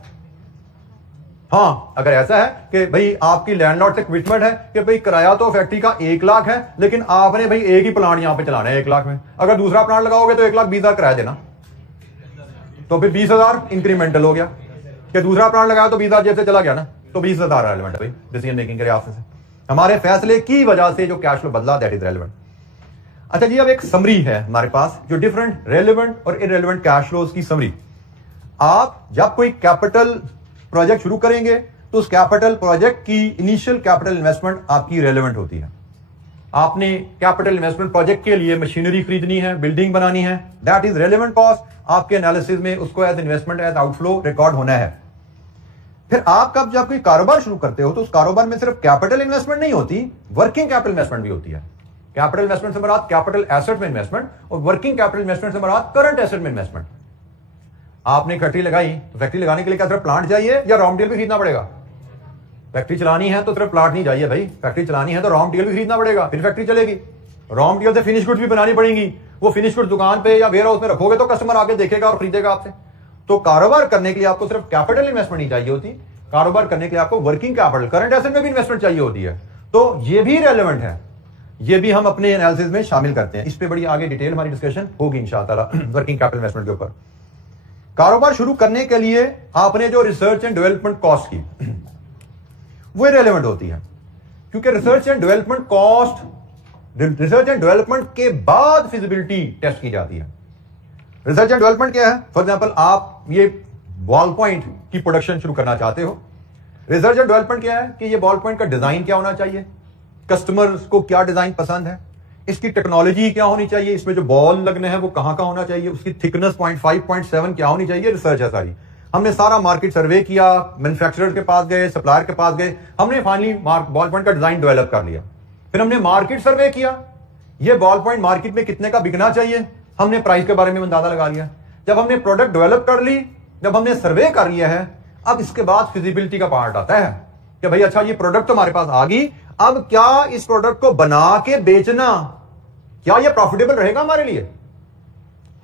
हाँ, अगर ऐसा है कि भाई आपकी लैंडलॉर्ड से कमिटमेंट है कि भाई किराया तो फैक्ट्री का 1 लाख है, लेकिन आपने भाई एक ही प्लांट यहां पे चलाना है 1 लाख में, अगर दूसरा प्लांट लगाओगे तो 1,20,000 किराया देना, तो फिर 20,000 इंक्रीमेंटल हो गया कि दूसरा प्लांट लगाया तो 20,000 जेब से चला गया ना, तो 20,000 रेलेवेंट है भाई डिसीजन मेकिंग के लिहाज से। हमारे फैसले की वजह से जो कैश फ्लो बदला, दैट इज रेलेवेंट। अच्छा जी, अब एक समरी है हमारे पास जो डिफरेंट रेलेवेंट और इररेलेवेंट कैश फ्लोज की समरी। आप जब कोई कैपिटल प्रोजेक्ट शुरू करेंगे तो उस कैपिटल प्रोजेक्ट की इनिशियल कैपिटल इन्वेस्टमेंट आपकी रेलेवेंट होती है। आपने कैपिटल इन्वेस्टमेंट प्रोजेक्ट के लिए मशीनरी खरीदनी है, बिल्डिंग बनानी है, दैट इज रेलेवेंट कॉस्ट। आपके एनालिसिस में उसको as investment as outflow record होना है। फिर आप कब जब कोई कारोबार शुरू करते हो तो उस कारोबार में सिर्फ कैपिटल इन्वेस्टमेंट नहीं होती, वर्किंग कैपिटल इन्वेस्टमेंट भी होती है। कैपिटल इन्वेस्टमेंट से मराद कैपिटल एसेट में इन्वेस्टमेंट, और वर्किंग कैपिटल इन्वेस्टमेंट से मराद करंट एसेट में इन्वेस्टमेंट। आपने एक फैक्ट्री लगाई, तो फैक्ट्री लगाने के लिए क्या सिर्फ प्लांट चाहिए या रॉ मटेरियल भी खरीदना पड़ेगा? फैक्ट्री चलानी है तो सिर्फ प्लांट नहीं चाहिए भाई, फैक्ट्री चलानी है तो रॉ मटेरियल भी खरीदना पड़ेगा, फिर फैक्ट्री चलेगी। रॉ मटेरियल से फिनिश गुड्स भी बनानी पड़ेंगी, वो फिनिश गुड्स दुकान पे या वेयर हाउस में रखोगे तो कस्टमर आके देखेगा और खरीदेगा आपसे। तो कारोबार करने के लिए आपको सिर्फ कैपिटल इन्वेस्टमेंट नहीं चाहिए होती, कारोबार करने के लिए आपको वर्किंग कैपिटल, करंट एसेट में भी इन्वेस्टमेंट चाहिए होती है। तो ये भी रेलेवेंट है, ये भी हम अपने एनालिसिस में शामिल करते हैं। इस पे बड़ी आगे डिटेल हमारी डिस्कशन होगी इंशाअल्लाह वर्किंग कैपिटल इन्वेस्टमेंट के ऊपर। कारोबार शुरू करने के लिए आपने जो रिसर्च एंड डेवलपमेंट कॉस्ट की वो रेलेवेंट होती है, क्योंकि research and development cost, research and development के बाद फिजिबिलिटी टेस्ट की जाती है। रिसर्च एंड डेवलपमेंट क्या है? फॉर एग्जांपल आप ये बॉल पॉइंट की प्रोडक्शन शुरू करना चाहते हो, रिसर्च एंड डेवलपमेंट क्या है कि ये बॉल पॉइंट का डिजाइन क्या होना चाहिए, कस्टमर्स को क्या डिजाइन पसंद है, इसकी टेक्नोलॉजी क्या होनी चाहिए, इसमें जो बॉल लगने हैं वो कहां होना चाहिए, उसकी थिकनेस 0.5 0.7 क्या होनी चाहिए, रिसर्च है सारी। हमने सारा मार्केट सर्वे किया, मैन्युफैक्चरर के पास गए, सप्लायर के पास गए, हमने फाइनली बॉल पॉइंट का डिजाइन डेवलप कर लिया। फिर हमने मार्केट सर्वे किया, ये बॉल पॉइंट मार्केट में कितने का बिकना चाहिए, हमने प्राइस के बारे में अंदाजा लगा लिया। जब हमने प्रोडक्ट डेवलप कर ली, जब हमने सर्वे कर लिया है, अब इसके बाद फिजिबिलिटी का पार्ट आता है कि भाई अच्छा ये प्रोडक्ट तो हमारे पास आ गई, अब क्या इस प्रोडक्ट को बना के बेचना, क्या ये प्रॉफिटेबल रहेगा हमारे लिए?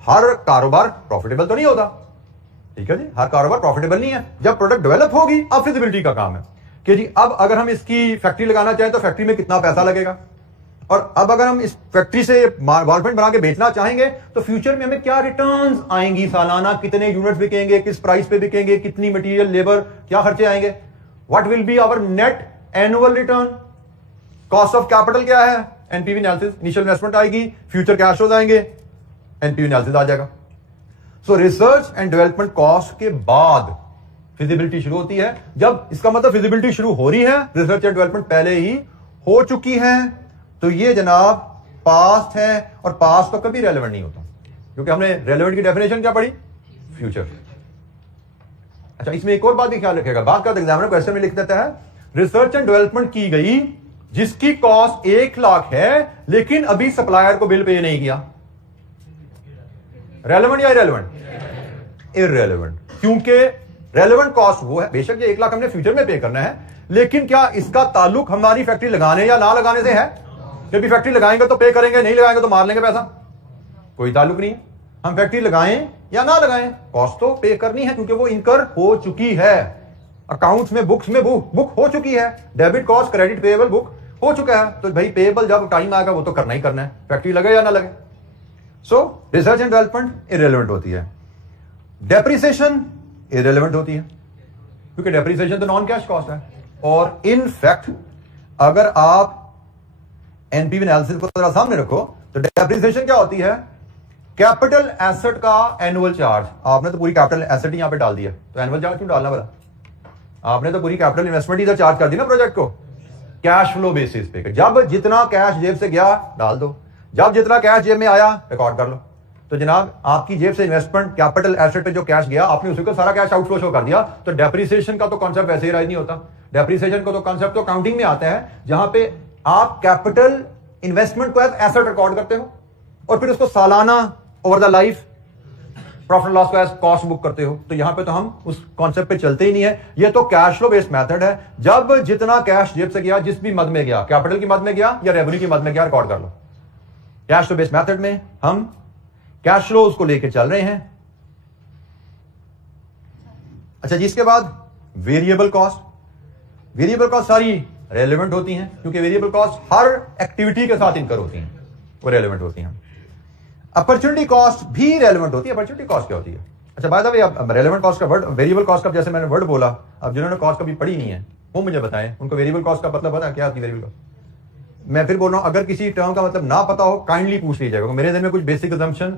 हर कारोबार प्रॉफिटेबल तो नहीं होता, ठीक है जी, हर कारोबार प्रॉफिटेबल नहीं है। जब प्रोडक्ट डेवलप होगी अब फिजिबिलिटी का काम है कि जी अब अगर हम इसकी फैक्ट्री लगाना चाहें तो फैक्ट्री में कितना पैसा लगेगा, और अब अगर हम इस फैक्ट्री से बॉल पॉइंट बना के बेचना चाहेंगे तो फ्यूचर में हमें क्या रिटर्न्स आएंगी, सालाना कितने यूनिट्स बिकेंगे, किस प्राइस पे बिकेंगे, कितनी मटेरियल लेबर क्या खर्चे आएंगे, what will be our net annual return, cost of capital क्या है, एनपीवी एनालिसिस, इनिशियल इन्वेस्टमेंट आएगी, फ्यूचर कैश फ्लोज आएंगे, एनपीवी एनालिसिस आ जाएगा। So research and development cost के बाद फिजिबिलिटी शुरू होती है। जब इसका मतलब फिजिबिलिटी शुरू हो रही है, रिसर्च एंड डेवलपमेंट पहले ही हो चुकी है, तो ये जनाब पास्ट है, और पास्ट तो कभी रेलेवेंट नहीं होता, क्योंकि हमने रेलेवेंट की डेफिनेशन क्या पढ़ी, फ्यूचर। अच्छा, इसमें एक और बात भी ख्याल रखेगा, बात का एग्जामिनर क्वेश्चन में लिख देता है रिसर्च एंड डेवलपमेंट की गई जिसकी कॉस्ट 1 लाख है लेकिन अभी सप्लायर को बिल पे नहीं किया, रेलेवेंट या इररेलेवेंट? इररेलेवेंट, क्योंकि रेलेवेंट कॉस्ट वो है, बेशक ये 1 लाख हमने फ्यूचर में पे करना है, लेकिन क्या इसका ताल्लुक हमारी फैक्ट्री लगाने या ना लगाने से है? क्योंकि फैक्ट्री लगाएंगे तो पे करेंगे, नहीं लगाएंगे तो मार लेंगे पैसा, कोई ताल्लुक नहीं है। हम फैक्ट्री लगाएं या ना लगाएं, कॉस्ट तो पे करनी है, क्योंकि वो इनकर हो चुकी है, अकाउंट्स में, बुक्स में बुक हो चुकी है, debit cost credit payable book हो चुका है, तो भाई पेएबल जब टाइम आएगा वो तो करना ही करना है, फैक्ट्री लगे या ना लगे। सो रिसर्च एंड डेवलपमेंट इररेलेवेंट होती है। डेप्रिसिएशन इररेलेवेंट होती है, क्योंकि डेप्रिसिएशन तो नॉन कैश कॉस्ट है, और इन फैक्ट अगर आप एनपीवी एनालिसिस को जरा सामने रखो तो डेप्रिसिएशन क्या होती है, कैपिटल एसेट का एनुअल चार्ज। आपने तो पूरी कैपिटल एसेट ही यहां पे डाल दिया, तो एनुअल चार्ज क्यों डालना पड़ा? आपने तो पूरी कैपिटल इन्वेस्टमेंट इधर चार्ज कर दी ना प्रोजेक्ट को, कैश फ्लो बेसिस पे। जब जितना कैश जेब से गया डाल दो, जब जितना कैश जेब में आया रिकॉर्ड कर लो। तो जनाब आपकी जेब से इन्वेस्टमेंट कैपिटल एसेट पे जो कैश गया, आपने उसी को सारा कैश आउटफ्लो शो कर दिया, तो डेप्रिसिएशन का तो कॉन्सेप्ट वैसे ही राइज नहीं होता। डेप्रिसिएशन का तो कॉन्सेप्ट तो अकाउंटिंग में आता है, जहां पे आप कैपिटल इन्वेस्टमेंट को एज एसेट रिकॉर्ड करते हो और फिर उसको सालाना over the life profit loss को एज कॉस्ट बुक करते हो। तो यहां पे तो हम उस कॉन्सेप्ट पे चलते ही नहीं है, ये तो कैश फ्लो बेस्ड मेथड है। जब जितना कैश जेब से गया, जिस भी मद में गया, कैपिटल की मद में गया या रेवेन्यू की मद में गया, रिकॉर्ड कर लो। कैश फ्लो बेस्ड मेथड में हम कैश फ्लो उसको लेके चल रहे हैं। अच्छा जी, इसके बाद वेरिएबल कॉस्ट। वेरिएबल कॉस्ट सारी रेलेवेंट होती हैं, क्योंकि वेरिएबल कॉस्ट हर एक्टिविटी के साथ इनकर होती हैं, वो रेलेवेंट होती हैं। अपॉर्चुनिटी कॉस्ट भी रेलेवेंट होती है। अपॉर्चुनिटी कॉस्ट क्या होती है? अच्छा, बाय द वे, अब रेलेवेंट कॉस्ट का वर्ड, वेरिएबल कॉस्ट का जैसे मैंने वर्ड बोला, अब जिन्होंने कॉस्ट कभी पढ़ी नहीं है वो मुझे बताएं, उनको वेरिएबल कॉस्ट का मतलब पता है क्या होती है? वेरिएबल कॉस्ट मैं फिर बोल रहा हूं, अगर किसी टर्म का मतलब ना पता हो काइंडली पूछ लीजिएगा। मेरे दिन में कुछ बेसिक असम्पशन,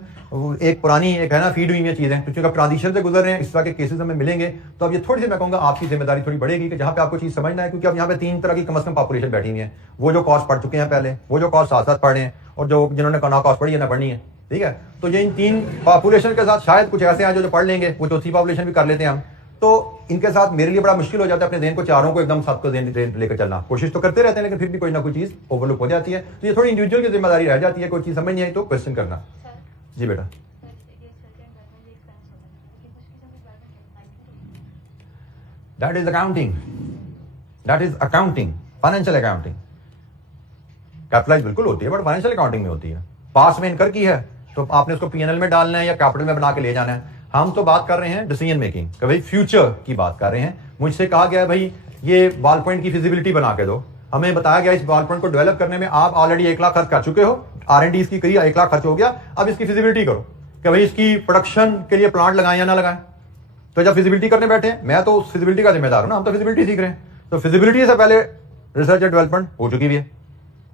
एक पुरानी एक है ना फीड हुई है चीजें, क्योंकि आप ट्रांजिशन से गुजर रहे हैं, इस तरह के केसेस हमें मिलेंगे, तो अब ये थोड़ी सी मैं कहूंगा आपकी जिम्मेदारी थोड़ी बढ़ेगी कि जहां पे आपको चीज समझना है, क्योंकि अब यहाँ पे 3 तरह की कम से कम पॉपुलेशन बैठी हुई है, वो जो कॉस्ट पढ़ चुके हैं पहले, वो जो कॉस्ट साथ साथ पढ़ रहे हैं, और जो जिन्होंने ना कॉस्ट पढ़ी है ना पढ़नी है, ठीक है। तो ये इन 3 पॉपुलेशन के साथ शायद कुछ ऐसे हैं जो पढ़ लेंगे, वो चौथी पॉपुलेशन भी कर लेते हैं हम। तो इनके साथ मेरे लिए बड़ा मुश्किल हो जाता है अपने देन को चारों को एकदम साथ को देन लेकर चलना। कोशिश तो करते रहते हैं लेकिन फिर भी कोई ना कोई चीज ओवरलुक हो जाती है। तो ये थोड़ी इंडिविजुअल की जिम्मेदारी रह जाती है, कोई चीज समझ नहीं आई तो क्वेश्चन करना। जी बेटा, that is accounting, that is accounting, financial accounting. Capitalise बिल्कुल होती है बट फाइनेंशियल अकाउंटिंग में होती है। पास में इनकर की है तो आपने उसको पीएनएल में डालना है या कैपिटल में बना के ले जाना है। हम तो बात कर रहे हैं डिसीजन मेकिंग, भाई फ्यूचर की बात कर रहे हैं। मुझसे कहा गया है भाई ये वॉल पॉइंट की फिजिबिलिटी बना के दो। हमें बताया गया इस वॉल पॉइंट को डेवलप करने में आप ऑलरेडी 1 लाख खर्च कर चुके हो, R&D इसकी करी, 1 लाख खर्च हो गया, अब इसकी फिजिबिलिटी करो कि भाई इसकी प्रोडक्शन के लिए प्लांट लगाएं या ना लगाएं। तो जब फिजिबिलिटी करने बैठे, मैं तो फिजिबिलिटी का जिम्मेदार हूं ना, हम तो फिजिबिलिटी सीख रहे हैं। तो फिजिबिलिटी से पहले रिसर्च एंड डेवलपमेंट हो चुकी भी है,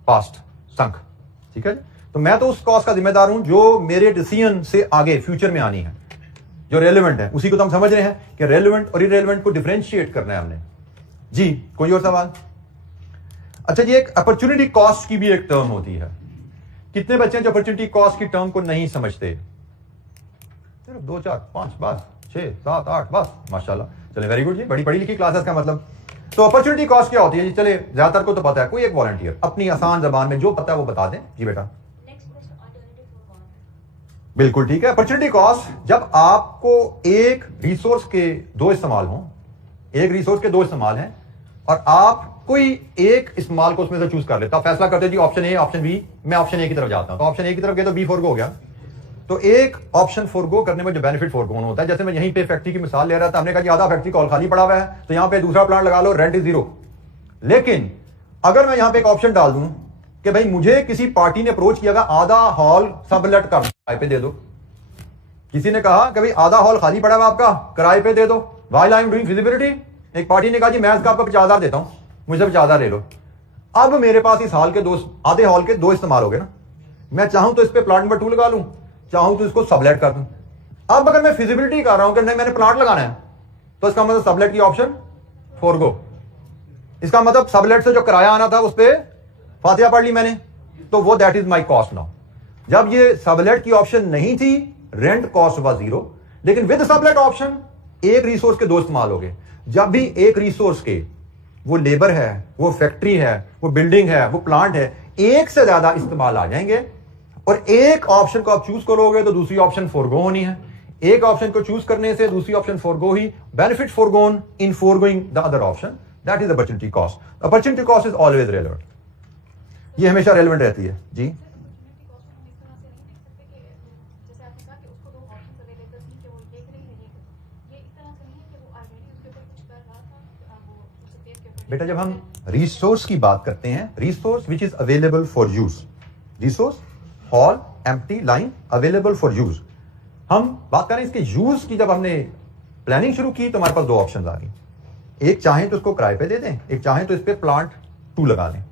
पास्ट संख, ठीक है। तो मैं तो उस कॉस्ट का जिम्मेदार हूं जो मेरे डिसीजन से आगे फ्यूचर में आनी है, जो रेलेवेंट है उसी को तो हम समझ रहे हैं कि रेलेवेंट और इरेलेवेंट को डिफरेंशिएट करना है हमने। जी कोई और सवाल? अच्छा जी, एक अपॉर्चुनिटी कॉस्ट की भी एक टर्म होती है। कितने बच्चे हैं जो अपॉर्चुनिटी कॉस्ट की टर्म को नहीं समझते? सिर्फ 2 4 5 बस 6 7 8 बस, माशाल्लाह। चले वेरी गुड जी, बड़ी पढ़ी लिखी क्लासेस का मतलब। तो अपॉर्चुनिटी कॉस्ट क्या होती है जी? चले ज्यादातर को तो पता है, कोई एक वॉलंटियर अपनी आसान जबान में जो पता है वो बता दें। जी बेटा, बिल्कुल ठीक है। अपॉर्चुनिटी कॉस्ट जब आपको एक रिसोर्स के 2 इस्तेमाल हों, एक रिसोर्स के 2 इस्तेमाल हैं और आप कोई एक इस्तेमाल को उसमें से चूज कर लेता, फैसला करते जी ऑप्शन ए ऑप्शन बी, मैं ऑप्शन ए की तरफ जाता हूं। तो ऑप्शन ए की तरफ गया तो बी फोरगो हो गया। तो एक ऑप्शन फोरगो करने में जो बेनिफिट फोरगो होता है, जैसे मैं यहीं पे फैक्ट्री की मिसाल ले रहा था, हमने कहा कि आधा फैक्ट्री कॉल खाली पड़ा हुआ है तो यहां पे दूसरा प्लांट लगा लो, रेंट इज 0। लेकिन अगर मैं यहां पे एक ऑप्शन डाल दूं कि भाई मुझे किसी पार्टी ने अप्रोच किया, आधा हॉल सबलेट कर किराए पे दे दो। किसी ने कहा कि भाई आधा हॉल खाली पड़ा हुआ आपका, किराए पे दे दो। While I am doing feasibility, एक पार्टी ने कहा जी मैं इसका आपको 50,000 देता हूं, मुझे 50,000 ले लो। अब मेरे पास इस हॉल के आधे हॉल के 2 इस्तेमाल हो गए ना। मैं चाहूं तो इस पे प्लांट नंबर 2 लगा लूं, चाहूं तो इसको सबलेट कर दूं। अब अगर मैं फिजिबिलिटी कर रहा हूं कि नहीं मैंने प्लांट लगाना है, तो इसका मतलब सबलेट की ऑप्शन फोरगो। इसका मतलब सबलेट से जो किराया आना था उस पर फातिहा पढ़ ली मैंने, तो वो that is my cost now. जब ये सबलेट की ऑप्शन नहीं थी, रेंट कॉस्ट वाज 0, लेकिन विद सबलेट ऑप्शन एक रिसोर्स के 2 इस्तेमाल हो गए। जब भी एक रिसोर्स के, वो लेबर है, वो फैक्ट्री है, वो बिल्डिंग है, वो प्लांट है, एक से ज्यादा इस्तेमाल आ जाएंगे और एक ऑप्शन को आप चूज करोगे तो दूसरी ऑप्शन फोरगो होनी है। एक ऑप्शन को चूज करने से दूसरी ऑप्शन फोरगो ही, benefit forgone in forgoing the other option, that is opportunity cost. Opportunity cost is always relevant, ये हमेशा रेलेवेंट रहती है। जी बेटा, जब हम रिसोर्स की बात करते हैं, resource which is available for use, resource hall empty line available for use, हम बात करें इसके यूज की। जब हमने प्लानिंग शुरू की तो हमारे पास 2 ऑप्शन आ गई। एक चाहें तो उसको किराए पे दे दें, एक चाहें तो इस पे प्लांट 2 लगा लें।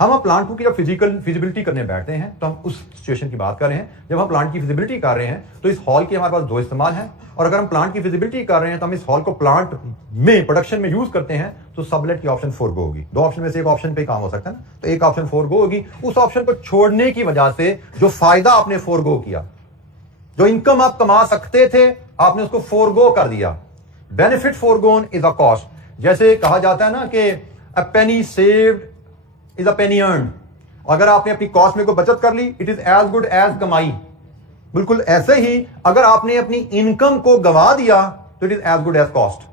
हम अब प्लांट 2 की जब फिजिबिलिटी करने बैठते हैं तो हम उस सिचुएशन की बात कर रहे हैं जब हम प्लांट की फिजिबिलिटी कर रहे हैं तो इस हॉल के हमारे पास 2 इस्तेमाल हैं, और अगर हम प्लांट की फिजिबिलिटी कर रहे हैं तो हम इस हॉल को प्लांट में प्रोडक्शन में यूज करते हैं तो सबलेट की ऑप्शन फोरगो होगी। 2 ऑप्शन में से एक ऑप्शन पे काम हो सकता है ना, तो एक ऑप्शन फोरगो होगी। उस ऑप्शन को छोड़ने की वजह से जो फायदा आपने फोरगो किया, जो इनकम आप कमा सकते थे, आपने उसको फोरगो कर दिया। Benefit forgone is a cost. जैसे कहा जाता है ना कि a penny saved is a penny earn. अगर आपने अपनी कॉस्ट में कोई बचत कर ली, it is as good as कमाई। बिल्कुल ऐसे ही अगर आपने अपनी इनकम को गंवा दिया तो it is as good as cost,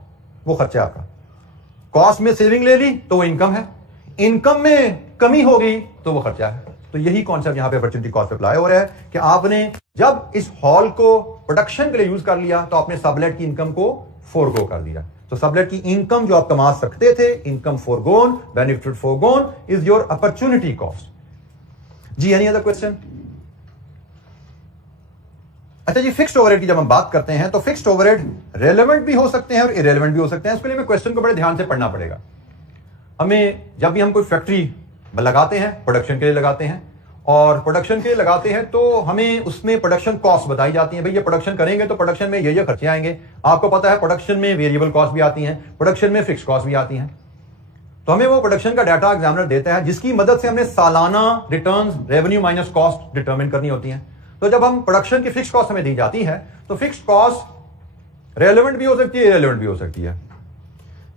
वो खर्चा है आपका। कॉस्ट में सेविंग ले ली तो वो इनकम है, इनकम में कमी हो गई तो वो खर्चा है। तो यही कॉन्सेप्ट यहां पे अपॉर्चुनिटी कॉस्ट पे अप्लाई हो रहा है कि आपने जब इस हॉल को प्रोडक्शन के लिए यूज कर लिया तो आपने सबलेट की इनकम को फोरगो कर दिया। तो सबलेट की इनकम जो आप कमा सकते थे, income forgone, benefit forgone is your opportunity cost. जी एनी अदर क्वेश्चन? अच्छा जी, फिक्स्ड ओवरहेड की जब हम बात करते हैं तो फिक्स्ड ओवरहेड रेलेवेंट भी हो सकते हैं और इरेलेवेंट भी हो सकते हैं। इसके लिए हमें क्वेश्चन को बड़े ध्यान से पढ़ना पड़ेगा। हमें जब भी हम कोई फैक्ट्री लगाते हैं, प्रोडक्शन के लिए लगाते हैं, और प्रोडक्शन के लिए लगाते हैं तो हमें उसमें प्रोडक्शन कॉस्ट बताई जाती है। भाई ये प्रोडक्शन करेंगे तो प्रोडक्शन में ये खर्चे आएंगे। आपको पता है प्रोडक्शन में वेरिएबल कॉस्ट भी आती है, प्रोडक्शन में फिक्स कॉस्ट भी आती है। तो हमें वो प्रोडक्शन का डाटा एग्जामिनर देता है जिसकी मदद से हमने सालाना returns, revenue minus cost determine करनी होती है। तो जब हम प्रोडक्शन की फिक्स कॉस्ट हमें दी जाती है तो फिक्स कॉस्ट रेलेवेंट भी हो सकती है, इरेलेवेंट भी हो सकती है।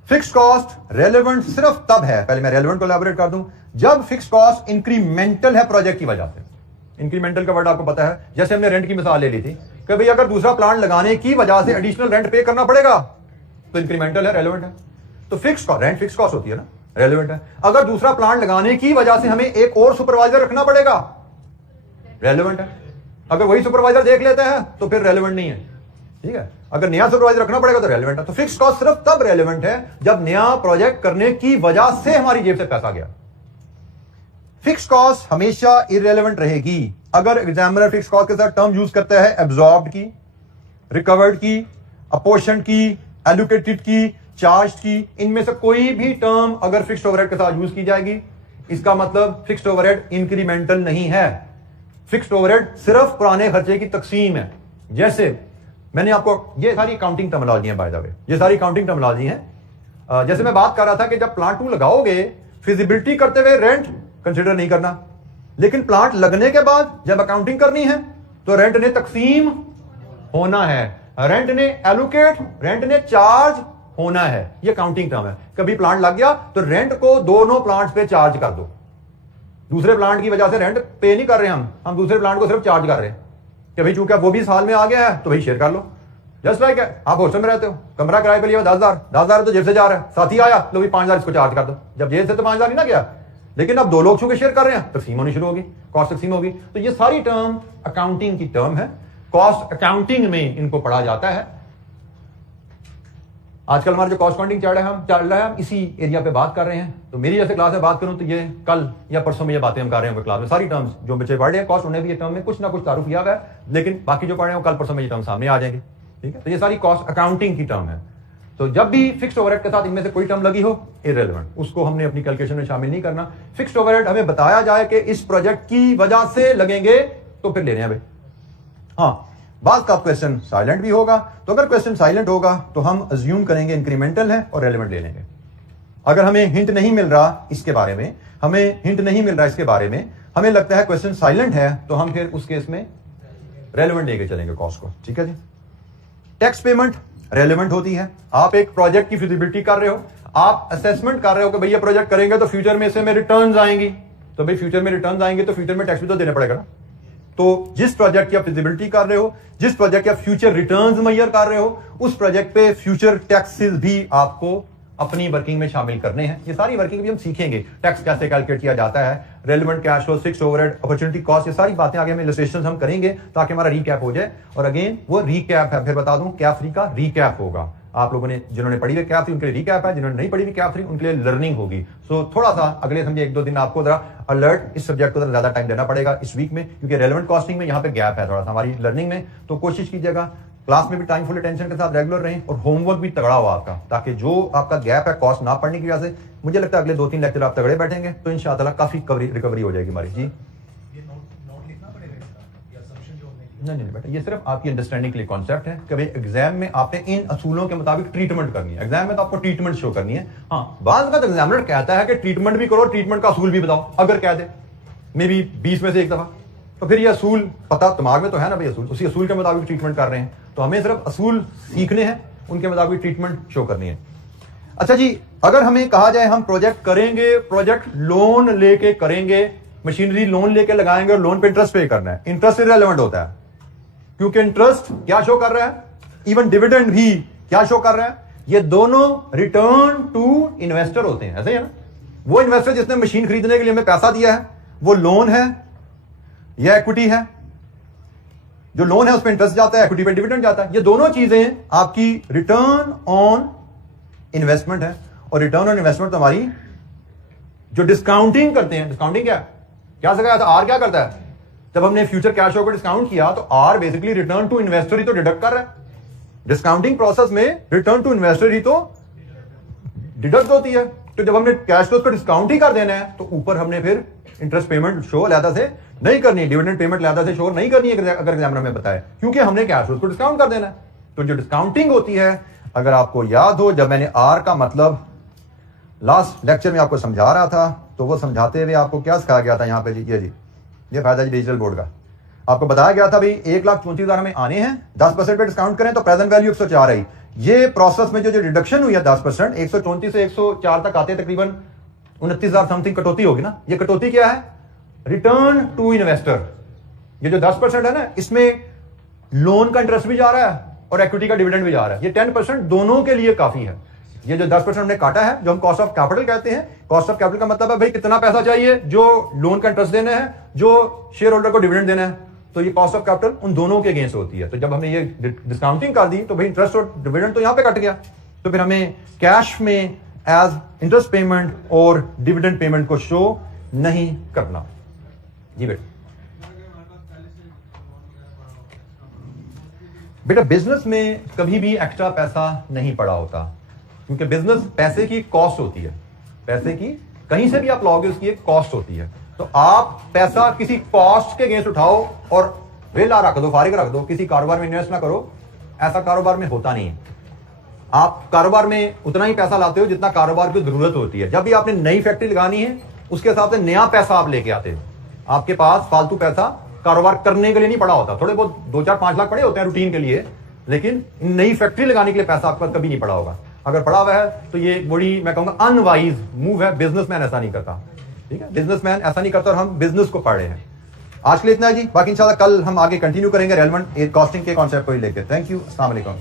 फिक्स्ड कॉस्ट रेलेवेंट सिर्फ तब है, पहले मैं रेलेवेंट को एलैबोरेट कर दूं, जब फिक्स्ड कॉस्ट इंक्रीमेंटल है प्रोजेक्ट की वजह से। इंक्रीमेंटल का वर्ड आपको पता है, जैसे हमने रेंट की मिसाल ले ली थी कि भाई अगर दूसरा प्लांट लगाने की वजह से एडिशनल रेंट पे करना पड़ेगा तो इंक्रीमेंटल है, रेलेवेंट है। तो fixed cost, rent fixed cost होती है ना, रेलेवेंट है। अगर दूसरा प्लांट लगाने की वजह से हमें एक और सुपरवाइजर रखना पड़ेगा, रेलेवेंट है। अगर वही सुपरवाइजर देख लेते हैं तो फिर रेलेवेंट नहीं है, ठीक है। अगर नया सुपरवाइजर रखना पड़ेगा तो रेलेवेंट है। तो फिक्स्ड कॉस्ट सिर्फ तब रेलेवेंट है जब नया प्रोजेक्ट करने की वजह से हमारी जेब से पैसा गया। फिक्स्ड कॉस्ट हमेशा इररेलेवेंट रहेगी अगर एग्जामिनर फिक्स्ड कॉस्ट के साथ टर्म यूज करता है एब्जॉर्ब्ड की, रिकवर्ड की, अपोर्शन्ड की, एलोकेटेड की, चार्ज की। इनमें से कोई भी टर्म अगर फिक्स्ड ओवरहेड के साथ यूज की जाएगी, इसका मतलब फिक्स्ड ओवरहेड इंक्रीमेंटल नहीं है। फिक्स्ड ओवरहेड सिर्फ पुराने खर्चे की तकसीम है। जैसे मैंने आपको, ये सारी काउंटिंग टर्मिनोलॉजी है बाय द वे, ये सारी काउंटिंग टर्मिनोलॉजी है। जैसे मैं बात कर रहा था कि जब प्लांट 2 लगाओगे, फिजिबिलिटी करते हुए रेंट कंसिडर नहीं करना, लेकिन प्लांट लगने के बाद जब अकाउंटिंग करनी है तो रेंट ने तकसीम होना है, रेंट ने एलोकेट, रेंट ने चार्ज होना है। ये काउंटिंग टर्म है। कभी प्लांट लग गया तो रेंट को दोनों प्लांट्स पे चार्ज कर दो। दूसरे प्लांट की वजह से रेंट पे नहीं कर रहे हम दूसरे प्लांट को सिर्फ चार्ज कर रहे हैं कि भाई चूंकि वो भी साल में आ गया है तो भाई शेयर कर लो। जस्ट लाइक है, आप हॉस्टल में रहते हो, कमरा किराए पे लिया 10,000 तो जेब से जा रहा है, साथी आया लो भी 5,000 इसको चार्ज कर दो। जब जेब से तो 5,000 नहीं ना गया, लेकिन अब 2 लोग चूंकि शेयर कर रहे हैं, तकसीम होनी शुरू होगी, कॉस्ट तकसीम होगी। तो ये सारी टर्म अकाउंटिंग की टर्म है, कॉस्ट अकाउंटिंग में इनको पढ़ा जाता है। आजकल हमारा जो कॉस्ट अकाउंटिंग चल रहा है हम इसी एरिया पे बात कर रहे हैं। तो मेरी जैसे क्लास में बात करूं तो ये कल या परसों में ये बातें हम कर रहे हैं क्लास में। सारी टर्म्स जो बच्चे पढ़ रहे हैं कॉस्ट, उन्हें भी ये टर्म में कुछ ना कुछ तारुफ किया हुआ है, लेकिन बाकी जो पढ़ रहे हैं कल परसों में ये टर्म सामने आ जाएंगे, ठीक है। तो ये सारी कॉस्ट अकाउंटिंग की टर्म है। तो जब भी फिक्स्ड ओवरहेड के साथ इनमें से कोई टर्म लगी हो, इररिलेवेंट, उसको हमने अपनी कैलकुलेशन में शामिल नहीं करना। फिक्स्ड ओवरहेड हमें बताया जाए कि इस प्रोजेक्ट की वजह से लगेंगे तो फिर लेने हैं भाई। हाँ, बात का क्वेश्चन साइलेंट भी होगा, तो अगर क्वेश्चन साइलेंट होगा तो हम अज्यूम करेंगे इंक्रीमेंटल है और रेलेवेंट ले लेंगे। अगर हमें हिंट नहीं मिल रहा इसके बारे में, हमें लगता है क्वेश्चन साइलेंट है, तो हम फिर उस केस में रेलेवेंट लेके चलेंगे कॉस्ट को, ठीक है जी। टैक्स पेमेंट रेलेवेंट होती है। आप एक प्रोजेक्ट की फिजिबिलिटी कर रहे हो, आप असेसमेंट कर रहे हो कि भाई ये प्रोजेक्ट करेंगे तो फ्यूचर में इससे रिटर्न्स आएंगी, तो भाई फ्यूचर में रिटर्न्स आएंगे तो फ्यूचर में टैक्स भी तो देना पड़ेगा ना। तो जिस प्रोजेक्ट की आप फिजिबिलिटी कर रहे हो, जिस प्रोजेक्ट के आप फ्यूचर रिटर्न्स मुहैया कर रहे हो, उस प्रोजेक्ट पे फ्यूचर टैक्सेस भी आपको अपनी वर्किंग में शामिल करने हैं। ये सारी वर्किंग भी हम सीखेंगे, टैक्स कैसे कैलकुलेट किया जाता है, relevant cash flow, fixed overhead, opportunity cost, ये सारी बातें आगे में इलस्ट्रेशंस हम करेंगे ताकि हमारा रीकैप हो जाए। और अगेन वो रीकैप है, फिर बता दूं, कैप 3 का रीकैप होगा। आप लोगों ने जिन्होंने पढ़ी हुई कैप 3 उनके लिए रीकैप है, जिन्होंने नहीं पढ़ी हुई कैप 3 उनके लिए लर्निंग होगी। सो थोड़ा सा अगले समझे 1-2 दिन आपको जरा अलर्ट इस सब्जेक्ट को ज्यादा टाइम देना पड़ेगा इस वीक में, क्योंकि रेलेवेंट कॉस्टिंग में यहाँ पे गैप है थोड़ा सा हमारी लर्निंग में। तो कोशिश कीजिएगा क्लास में भी टाइम फुल अटेंशन के साथ रेगुलर रहें और होमवर्क भी तगड़ा हो आपका, ताकि जो आपका गैप है कॉस्ट ना पढ़ने की वजह से, मुझे लगता है अगले 2-3 लेक्चर आप तगड़े बैठेंगे तो इंशाअल्लाह काफी रिकवरी हो जाएगी हमारी। जी नहीं बेटा, ये सिर्फ आपकी अंडरस्टैंडिंग के लिए कॉन्सेप्ट है। कभी एग्जाम में आपने इन असूलों के मुताबिक ट्रीटमेंट करनी है, एग्जाम में तो आपको ट्रीटमेंट शो करनी है। हाँ, बाज़ वक़्त एग्जामिनर कहता है कि ट्रीटमेंट भी करो, ट्रीटमेंट का असूल भी बताओ, अगर कह दे मे बी 20 में से एक दफा, तो फिर ये असूल पता दिमाग में तो है ना भाई, असूल उसी असूल के मुताबिक ट्रीटमेंट कर रहे हैं। तो हमें सिर्फ असूल सीखने हैं, उनके मुताबिक ट्रीटमेंट शो करनी है। अच्छा जी, अगर हमें कहा जाए हम प्रोजेक्ट करेंगे, प्रोजेक्ट लोन लेके करेंगे, मशीनरी लोन लेके लगाएंगे और लोन पे इंटरेस्ट पे करना है, इंटरेस्ट इररिलेवेंट होता है, क्योंकि इंटरेस्ट क्या शो कर रहा है, इवन डिविडेंड भी क्या शो कर रहा है, ये दोनों रिटर्न टू इन्वेस्टर होते हैं, ऐसे ही है ना। वो इन्वेस्टर जिसने मशीन खरीदने के लिए हमें पैसा दिया है, वो लोन है या इक्विटी है। जो लोन है उस पर इंटरेस्ट जाता है, इक्विटी पे डिविडेंड जाता है। ये दोनों चीजें आपकी रिटर्न ऑन इन्वेस्टमेंट है। और रिटर्न ऑन इन्वेस्टमेंट तो हमारी जो डिस्काउंटिंग करते हैं, डिस्काउंटिंग क्या सिखाया था, आर क्या करता है, जब हमने फ्यूचर कैश फ्लो को डिस्काउंट किया तो are basically return to investor ही तो डिडक्ट कर रहा है। डिस्काउंटिंग प्रोसेस में रिटर्न टू इन्वेस्टर ही तो डिडक्ट होती है। तो जब हमने कैश फ्लो को डिस्काउंट ही कर देना है तो ऊपर हमने फिर इंटरेस्ट पेमेंट शो अलहदा से नहीं करनी है, डिविडेंड पेमेंट अलहदा से शो नहीं करनी है अगर एग्जामिनर हमें बताए, क्योंकि हमने कैश फ्लो को डिस्काउंट कर देना है। तो जो डिस्काउंटिंग होती है, अगर आपको याद हो, जब मैंने आर का मतलब लास्ट लेक्चर में आपको समझा रहा था, तो वो समझाते हुए आपको क्या सिखाया गया था यहाँ पे, जी ये फायदा जी डिजिटल बोर्ड का। आपको बताया गया था भाई 1,34,000 हमें आने हैं, 10% पे डिस्काउंट करें तो प्रेजेंट वैल्यू 104 आई। ये प्रोसेस में जो रिडक्शन हुई है 10%, 134 से 104 तक आते तकरीबन 29,000 समथिंग कटौती होगी ना। ये कटौती क्या है? Return to investor. ये जो 10% है ना, इसमें लोन का इंटरेस्ट भी जा रहा है और इक्विटी का डिविडेंड भी जा रहा है। ये 10% दोनों के लिए काफी है। ये जो 10% हमने काटा है, जो हम कॉस्ट ऑफ कैपिटल कहते हैं, कॉस्ट ऑफ कैपिटल का मतलब है भाई कितना पैसा चाहिए जो लोन का इंटरेस्ट देना है, जो शेयर होल्डर को डिविडेंड देना है। तो ये कॉस्ट ऑफ कैपिटल उन दोनों के अगेंस्ट होती है। तो जब हमने ये डिस्काउंटिंग कर दी तो भाई इंटरेस्ट और डिविडेंड तो यहां पे कट गया, तो फिर हमें कैश में एज इंटरेस्ट पेमेंट और डिविडेंड पेमेंट को शो नहीं करना। जी बेटा बिजनेस में कभी भी एक्स्ट्रा पैसा नहीं पड़ा होता, क्योंकि बिजनेस पैसे की कॉस्ट होती है। पैसे की कहीं से भी आप लाओगे उसकी एक कॉस्ट होती है। तो आप पैसा किसी कॉस्ट के अगेंस्ट उठाओ और वेला रख दो, फारिग रख दो, किसी कारोबार में इन्वेस्ट ना करो, ऐसा कारोबार में होता नहीं है। आप कारोबार में उतना ही पैसा लाते हो जितना कारोबार की जरूरत होती है। जब भी आपने नई फैक्ट्री लगानी है उसके हिसाब से नया पैसा आप लेके आते हो। आपके पास फालतू पैसा कारोबार करने के लिए नहीं पड़ा होता। थोड़े बहुत 2-4-5 लाख पड़े होते हैं रूटीन के लिए, लेकिन नई फैक्ट्री लगाने के लिए पैसा आपका कभी नहीं पड़ा होगा। अगर पड़ा हुआ है तो ये बड़ी, मैं कहूंगा, अनवाइज मूव है। बिजनेसमैन ऐसा नहीं करता, ठीक है, बिजनेसमैन ऐसा नहीं करता और हम बिजनेस को पढ़े हैं। आज के लिए इतना है जी, बाकी इंशाल्लाह कल हम आगे कंटिन्यू करेंगे रेलेवेंट कॉस्टिंग के कॉन्सेप्ट को ही लेकर। थैंक यू, अस्सलाम वालेकुम।